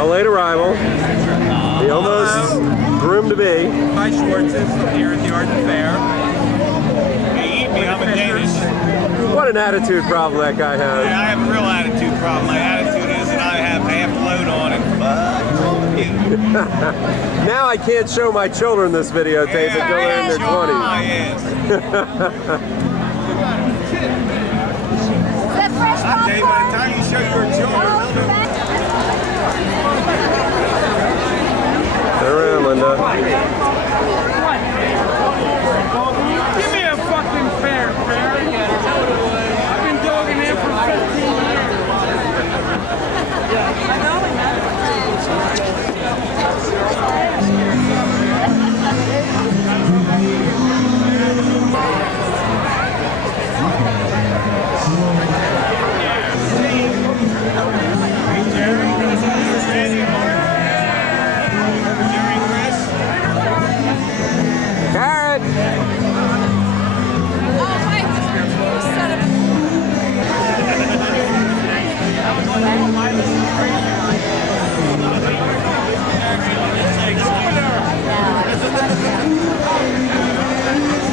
A late arrival. The almost groom to be. Hi, Schwartzes, here at the Arden Fair. Hey, eat me, I'm a Danish. What an attitude problem that guy has. I have a real attitude problem. My attitude is that I have half load on and fuck you. Now I can't show my children this videotape until they're in their 20s. I'll tell you, by the time you show your children, they'll know. Turn around, Linda. Give me a fucking fair. I've been dogging him for 15 years. I know. Carrot!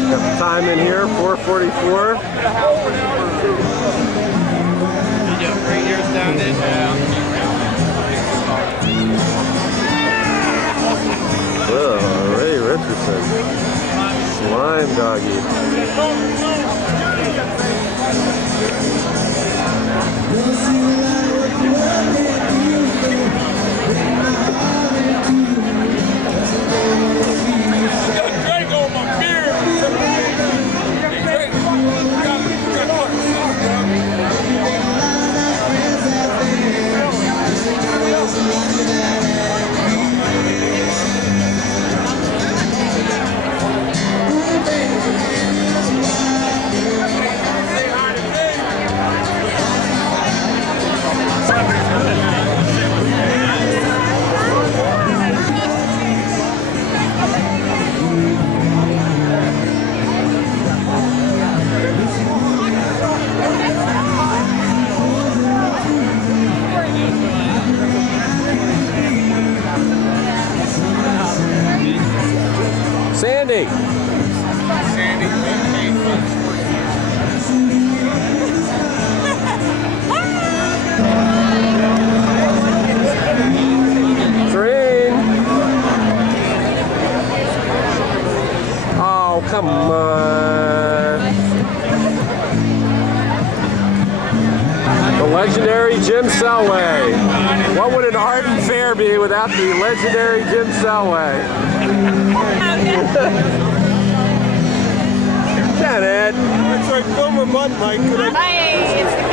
Got time in here, 4:44. Oh, Ray Richardson. Slime doggy. The legendary Jim Selway. What would an Arden fair be without the legendary Jim Selway? Janet. It's like film a butt, Mike. Hi, it's the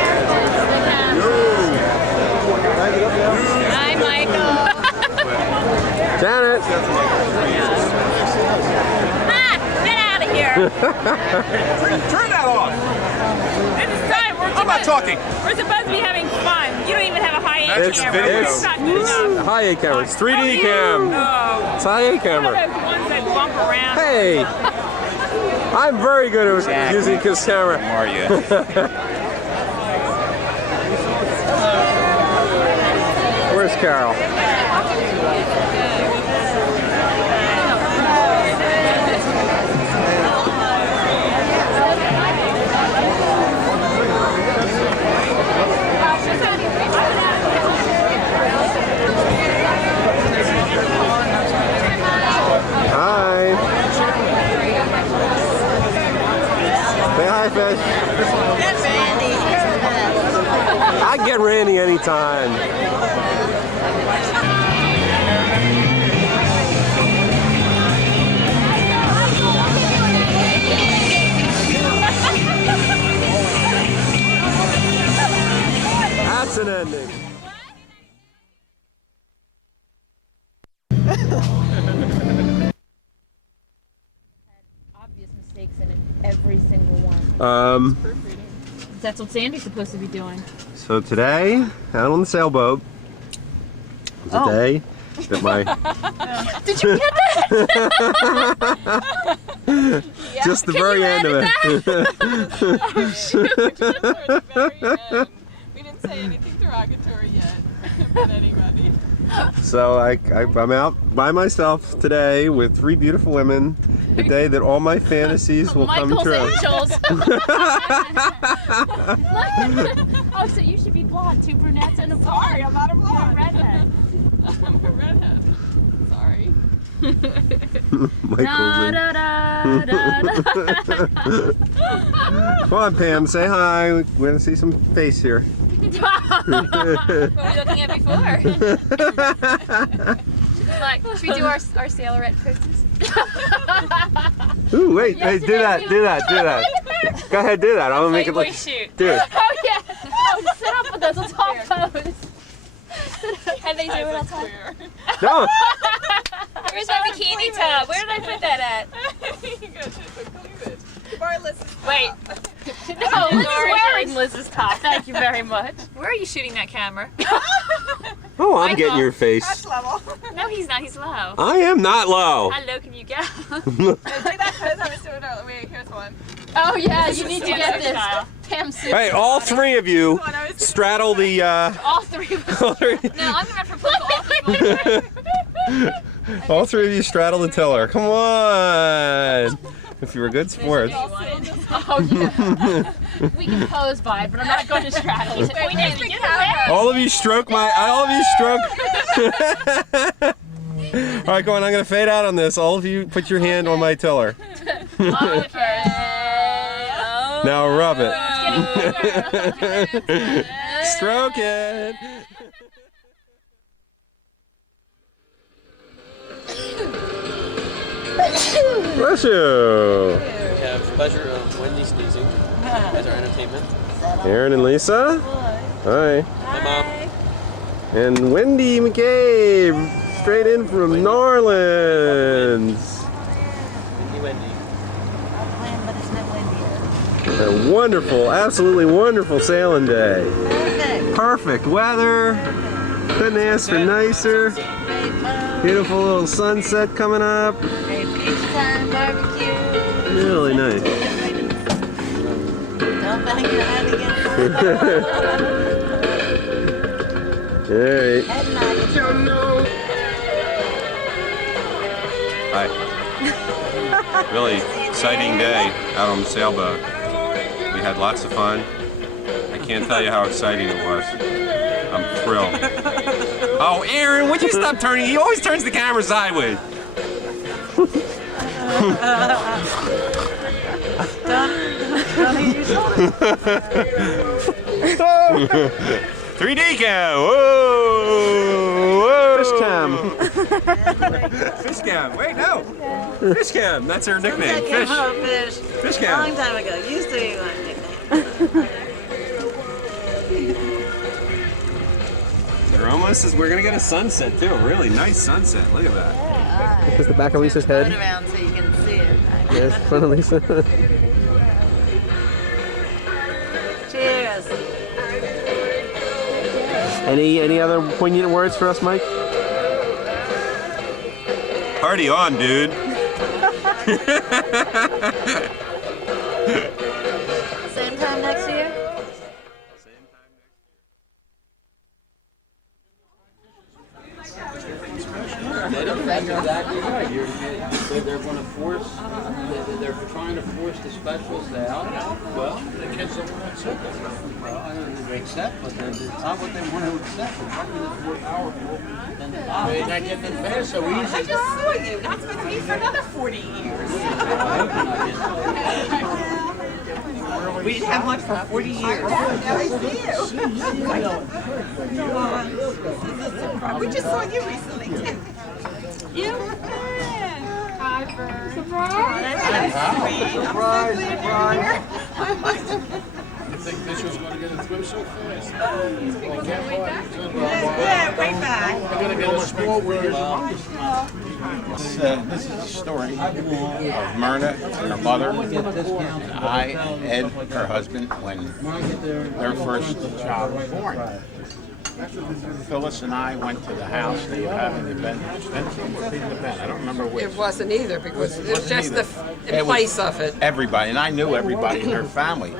Hi, Michael. Janet. Get out of here. Turn that off. This is time. I'm not talking. We're supposed to be having fun. You don't even have a high-end It's camera. it's It's not good enough. high-A camera. It's 3D cam. No. It's high-A One camera. of those ones that bump around. Hey, I'm very good at using this camera. How are you? Where's Carol? Hi. Say hi, Fish. That's Randy. He's the best. I get Randy anytime. That's an ending. Obvious mistakes in it, every single one. That's what Sandy's supposed to be doing. So today, out on the sailboat, today that my Did you get that? just the very end of it. Oh, shoot. Just toward the very end. We didn't say anything derogatory yet about anybody. So I'm out by myself today with 3 beautiful women. The day that all my fantasies will come Michael's true. Angels. Oh, so you should be blonde. 2 brunettes and a blonde. Sorry, I'm not a blonde. You're a redhead. I'm a redhead. Sorry. Michael. Come on, Pam, say hi. We're gonna see some face here. What were we looking at before? Should we do our sailorette poses? Ooh, wait, hey, do that. Go ahead, do that. I'm gonna make it look. Shoot. Do it. Oh yeah. Oh, sit up with us. Let's all pose. And they do it all the time. No. Where's my bikini top? Where did I put that at? Wait. No, Liz is wearing Liz's top. Thank you very much. Where are you shooting that camera? Oh, I'm getting your face. Level. No, he's not. He's low. I am not low. How low can you go? Do that pose I was doing earlier. Wait, here's one. Oh yeah, you need to get this. Pam suit. Hey, all 3 of you straddle the. All 3 of us. No, I'm gonna propose all 3 of us. All 3 of you straddle the tiller. Come on. If you were good sports. Oh yeah. We can pose by, but I'm not going to straddle. We need to get away. All of you stroke my. All of you stroke. All right, go on. I'm gonna fade out on this. All of you, put your hand on my tiller. Okay. Now rub it. Stroke it. Bless you. We have the pleasure of Wendy sneezing as our entertainment. Aaron and Lisa. Hi. Hi, Mom. And Wendy McCabe, straight in from New Orleans. Wendy. A wonderful, absolutely wonderful sailing day. Perfect weather. Couldn't ask for nicer. Beautiful little sunset coming up. Beachtime barbecue. Really nice. Don't bang your head against Alright. Hi. Really exciting day out on the sailboat. We had lots of fun. I can't tell you how exciting it was. I'm thrilled. Oh, Aaron, would you stop turning? He always turns the camera sideways. 3D cam. Whoa. Fish cam. Fish cam. Wait, no. Fish cam. That's her nickname. Fish. Fish A cam. long time ago. Used to be my nickname. We're almost. We're gonna get a sunset too. A really nice sunset. Look at that. This is the back of Lisa's head. Turn around so you can see it. There's front of Lisa. Cheers. Any other poignant words for us, Mike? Party on, dude. Same time next year? That's exactly right. They're going to force, they're trying to force the specials out. Well, the kids don't want to accept it. Well, they accept, but it's not what they want to accept. It's something that's more powerful than the power. They're not getting it fast so easy. I just saw you. Not supposed to be for another 40 years. We didn't have much for 40 years. We just saw you recently, too. You? Hi, Bird. Surprise. Surprise, surprise. You think Mitchell's going to get it through so fast? Yeah, way back. They're going to get a small word. This is a story of Myrna and her mother, and I, Ed, her husband, when their first child was born. Phyllis and I went to the house. They were having an event. I don't remember which. It wasn't either because it was just either. the place of it. Everybody, and I knew everybody in her family.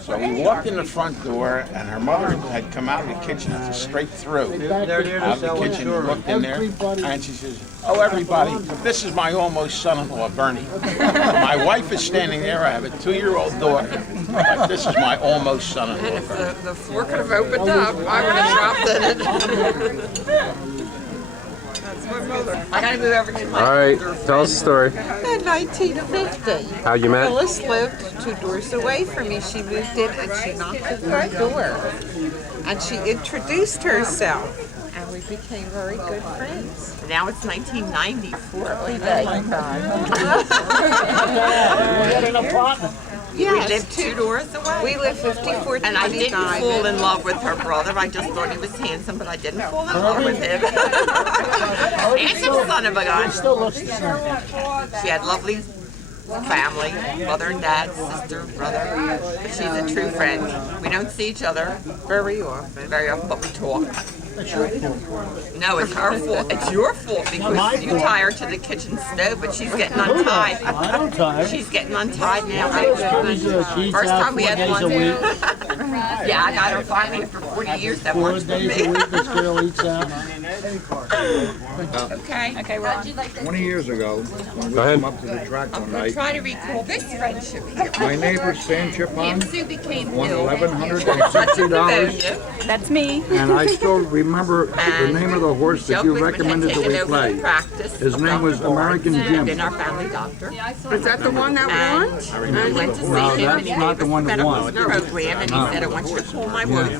So we walked in the front door, and her mother had come out of the kitchen straight through. Out of the kitchen, looked in there, and she says, "Oh, everybody, this is my almost son-in-law, Bernie. My wife is standing there. I have a 2-year-old daughter. But this is my almost son-in-law." And if the floor could have opened up, I would have dropped in it. That's my mother. I gotta move over to my All right, tell us a story. In 1950, How you met? Phyllis lived 2 doors away from me. She moved in and she knocked at my door. And she introduced herself. And we became very good friends. Now it's 1994. Oh my God. We lived 2 doors away. We lived 54 And I didn't fall in love with her brother. I just thought he was handsome, but I didn't fall in love with him. Handsome son of a gun. She had lovely family, mother and dad, sister, brother. But she's a true friend. We don't see each other very often, but we talk. That's your fault. No, it's her fault. It's your fault because you tie her to the kitchen stove, but she's getting untied. I don't tie her. She's getting untied now. She's First out time we 4 had days one. a week. Yeah, I got her finally after 40 years. That 4 works for days me. a week this girl eats out. Okay. Okay, Ron. 20 years ago, when we Go ahead. came up to the track I'm one going to night, try to recall this friendship here. my neighbor Stan Chipon Sue became won ill. $1,160, That's me. and I still remember the name of the horse that you recommended that we play. His name was American Jim. Been our family doctor. Was that the one that won? And we went to see No, him, and that's he not the one that medical won. program, and he said, "I want you to call my wife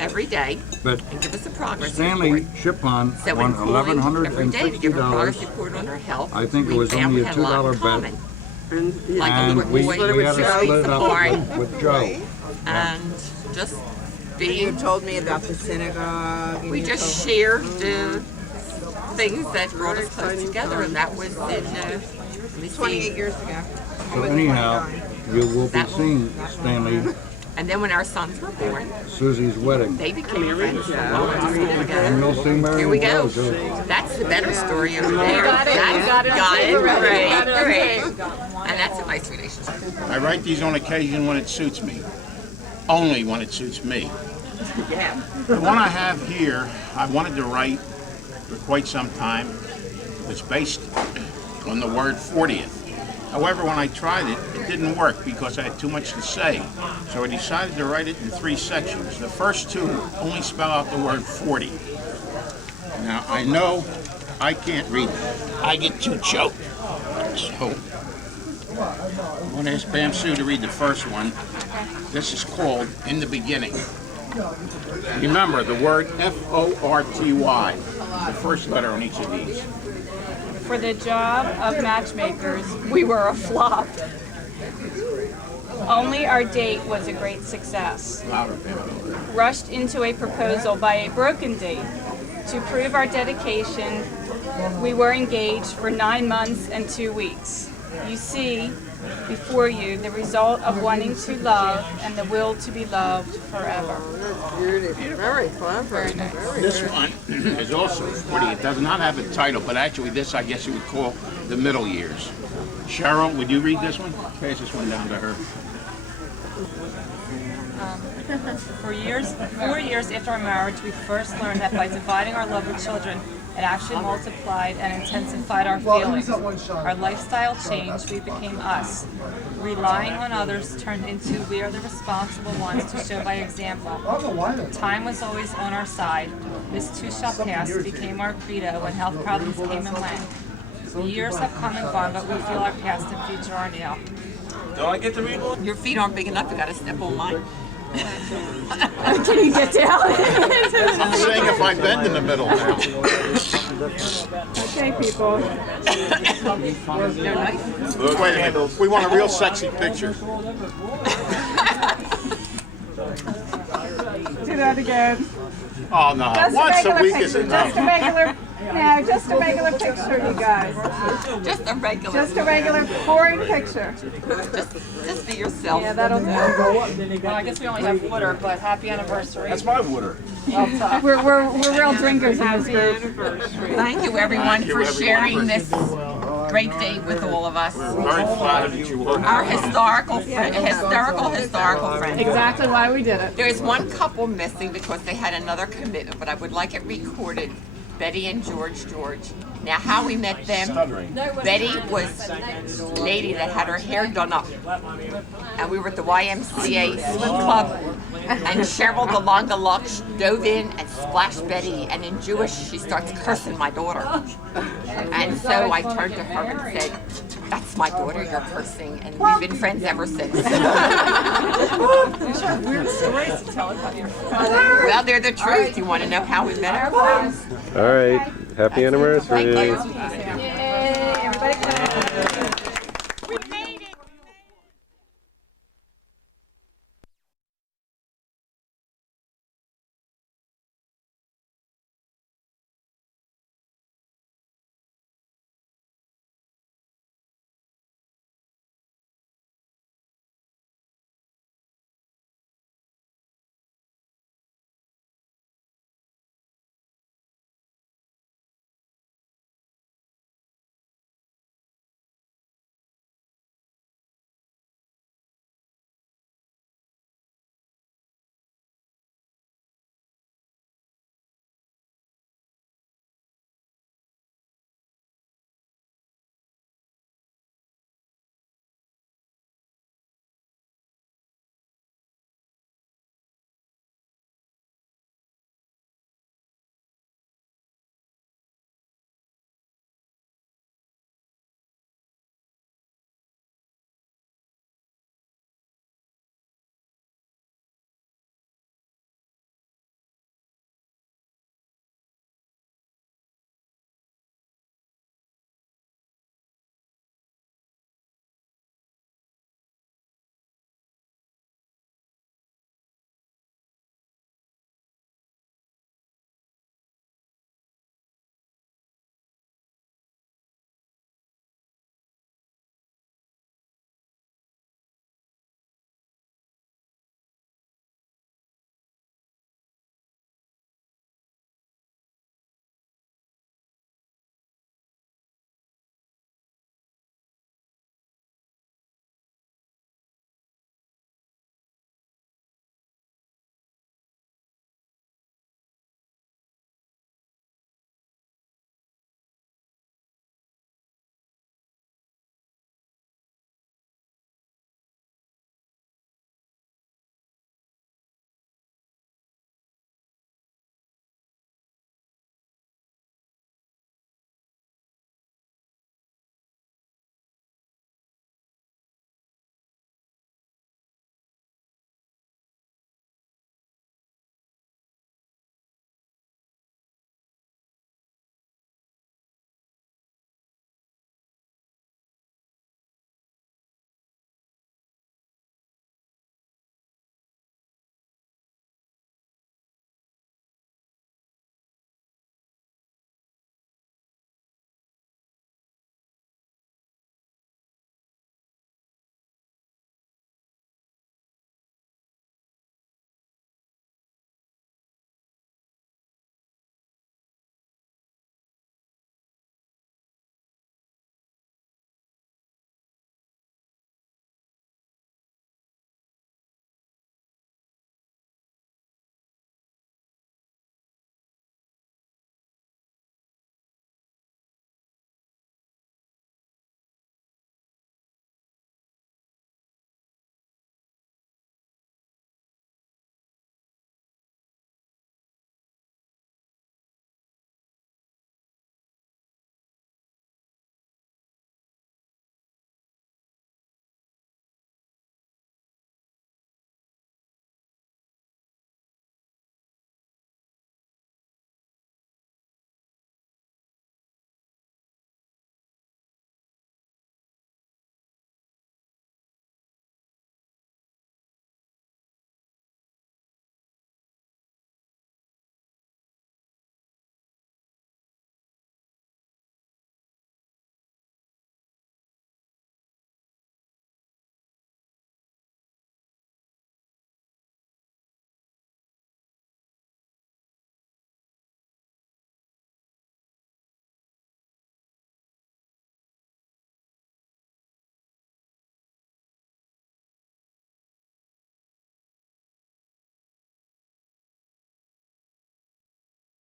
every day But and give us a progress Stanley report." Chipon So we won called him every day to give her a progress $1,160. report on her health. I think it We was found only we a had a lot in $2 bet. common. Like a And little we boy had to with split it up with Joe. and just You being. told me about the synagogue. We just shared things that brought us close together, and that was in. Let me 28 see. years ago. So anyhow, you will be seeing Stanley, And then when our sons were born, Susie's wedding. they became friends. And you'll see Mary Here we go. and Joe, too. That's the better story over there. got it. Got it. Great. Great. And that's a nice relationship. I write these on occasion when it suits me. Only when it suits me. Yeah. The one I have here, I wanted to write for quite some time. It's based on the word 40th. However, when I tried it, it didn't work because I had too much to say. So I decided to write it in 3 sections. The first 2 only spell out the word 40. Now, I know I can't read it. I get too choked. So I'm going to ask Pam Sue to read the first one. This is called In the Beginning. Remember the word F-O-R-T-Y, the first letter on each of these. For the job of matchmakers, we were a flop. Only our date was a great success. Rushed into a proposal by a broken date. To prove our dedication, we were engaged for 9 months and 2 weeks. You see before you the result of wanting to love and the will to be loved forever. Very clever. Very nice. This one is also pretty. It does not have a title, but actually this I guess you would call the middle years. Cheryl, would you read this one? Pass this one down to her. For 4 years after our marriage, we first learned that by dividing our love with children, it actually multiplied and intensified our feelings. Our lifestyle changed, we became us. Relying on others turned into we are the responsible ones to show by example. Time was always on our side. This too shall pass became our credo when health problems came and went. The years have come and gone, but we feel our past and future are now. Don't I get to read one? Your feet aren't big enough, you gotta step on mine. Can you get down? I'm saying if I bend in the middle now. Okay, people. Look, wait a minute. We want a real sexy picture. Do that again. Oh no, once a week is enough. Just a regular, no, just a regular picture, you guys. Just a regular. Just a regular boring picture. Just be yourself. Yeah, that'll do. Well, I guess we only have water, but happy anniversary. That's my water. We're real drinkers in this group. Thank you everyone for sharing this great date with all of us. We're very flattered that you were. Our hysterical friend. Exactly why we did it. There's one couple missing because they had another commitment, but I would like it recorded. Betty and George. Now, how we met them, Betty was a lady that had her hair done up. And we were at the YMCA swim club, and Cheryl the Longa Lux dove in and splashed Betty, and in Jewish, she starts cursing my daughter. And so I turned to her and said, "That's my daughter you're cursing," and we've been friends ever since. Weird stories to tell about your Well, they're the truth. You want to know how we met her? All right. Happy anniversary. Thank you.